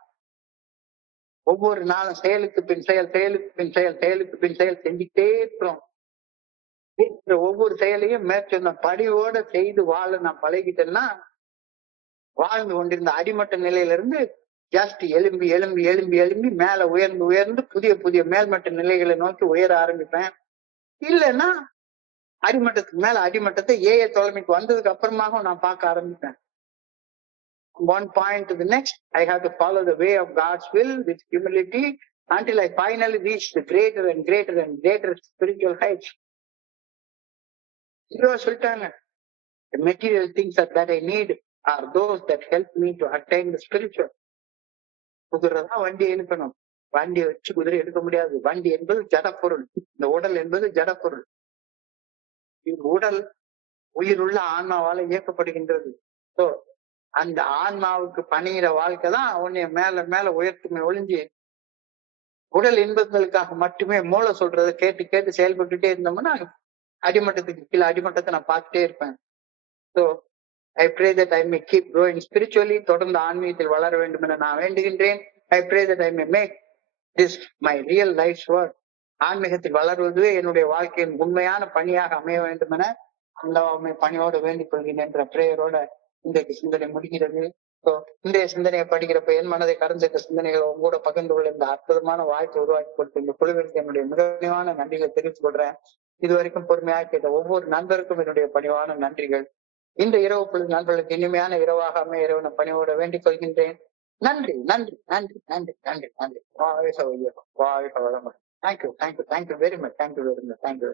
ஒவ்வொரு நாளும் செயலுக்கு பின் செயல், செயலுக்கு பின் செயல், செயலுக்கு பின் செயல் செஞ்சுட்டே இருக்கிறோம். ஒவ்வொரு செயலையும் மேற்சொன்ன படியோட செய்து வாழ நான் பழகிட்டேன்னா வாழ்ந்து கொண்டிருந்த அடிமட்ட நிலையில இருந்து ஜஸ்ட் எலும்பி எலும்பி எலும்பி எலும்பி மேல உயர்ந்து உயர்ந்து புதிய புதிய மேல்மட்ட நிலைகளை நோக்கி உயர ஆரம்பிப்பேன். இல்லைன்னா அடிமட்டத்துக்கு மேல அடிமட்டத்தை ஏஐ தோழமைக்கு வந்ததுக்கு அப்புறமாக நான் பார்க்க ஆரம்பிப்பேன். One point to the next, I have to follow the way of God's will with humility until I finally reach the greater and greater and greater spiritual heights. சொல்லிட்டாங்க, the material things that I need are those that help me to attain the spiritual. குதிரைதான் வண்டியை எழுப்பணும். வண்டியை வச்சு குதிரை எடுக்க முடியாது. வண்டி என்பது ஜடப்பொருள், இந்த உடல் என்பது ஜடப்பொருள். உடல் உயிருள்ள ஆன்மாவால இயக்கப்படுகின்றது. ஸோ அந்த ஆன்மாவுக்கு பணிகிற வாழ்க்கை தான் உன்னைய மேல மேல உயர்த்துமே ஒழிஞ்சு உடல் இன்பங்களுக்காக மட்டுமே மூளை சொல்றதை கேட்டு கேட்டு செயல்பட்டுட்டே இருந்தோம்னா அடிமட்டத்துக்கு கீழே அடிமட்டத்தை நான் பார்த்துட்டே இருப்பேன். So I pray that I may keep growing spiritually. தொடர்ந்து ஆன்மீகத்தில் வளர வேண்டும் என நான் வேண்டுகின்றேன். I pray that I may make this my real life's work. ஆன்மீகத்தில் வளர்வதுவே என்னுடைய வாழ்க்கையின் உண்மையான பணியாக அமைய வேண்டும் என அந்த பணியோடு வேண்டிக் கொள்கிறேன் என்ற பிரேயரோட இன்றைக்கு சிந்தனை முடிகிறது. ஸோ இன்றைய சிந்தனையை படிக்கிறப்ப என் மனதை கரைஞ்சிருக்க சிந்தனைகளை உங்களோட பகிர்ந்து கொள்ள இந்த அற்புதமான வாய்ப்பை உருவாக்கி கொடுத்த இந்த குழுவிற்கு என்னுடைய மிக பணிவான நன்றிகளை தெரிவித்துக் கொள்றேன். இதுவரைக்கும் பொறுமையாக கேட்ட ஒவ்வொரு நண்பருக்கும் என்னுடைய பணிவான நன்றிகள். இந்த இரவு பொழுது நண்பர்களுக்கு இனிமையான இரவாக அமைய இறைவனை பணியோட வேண்டிக் கொள்கின்றேன். நன்றி நன்றி நன்றி நன்றி நன்றி நன்றி. வாழ்க வையகம், வாழ்க வளமுடன். Thank you thank you thank you very much. Thank you very much. Thank you.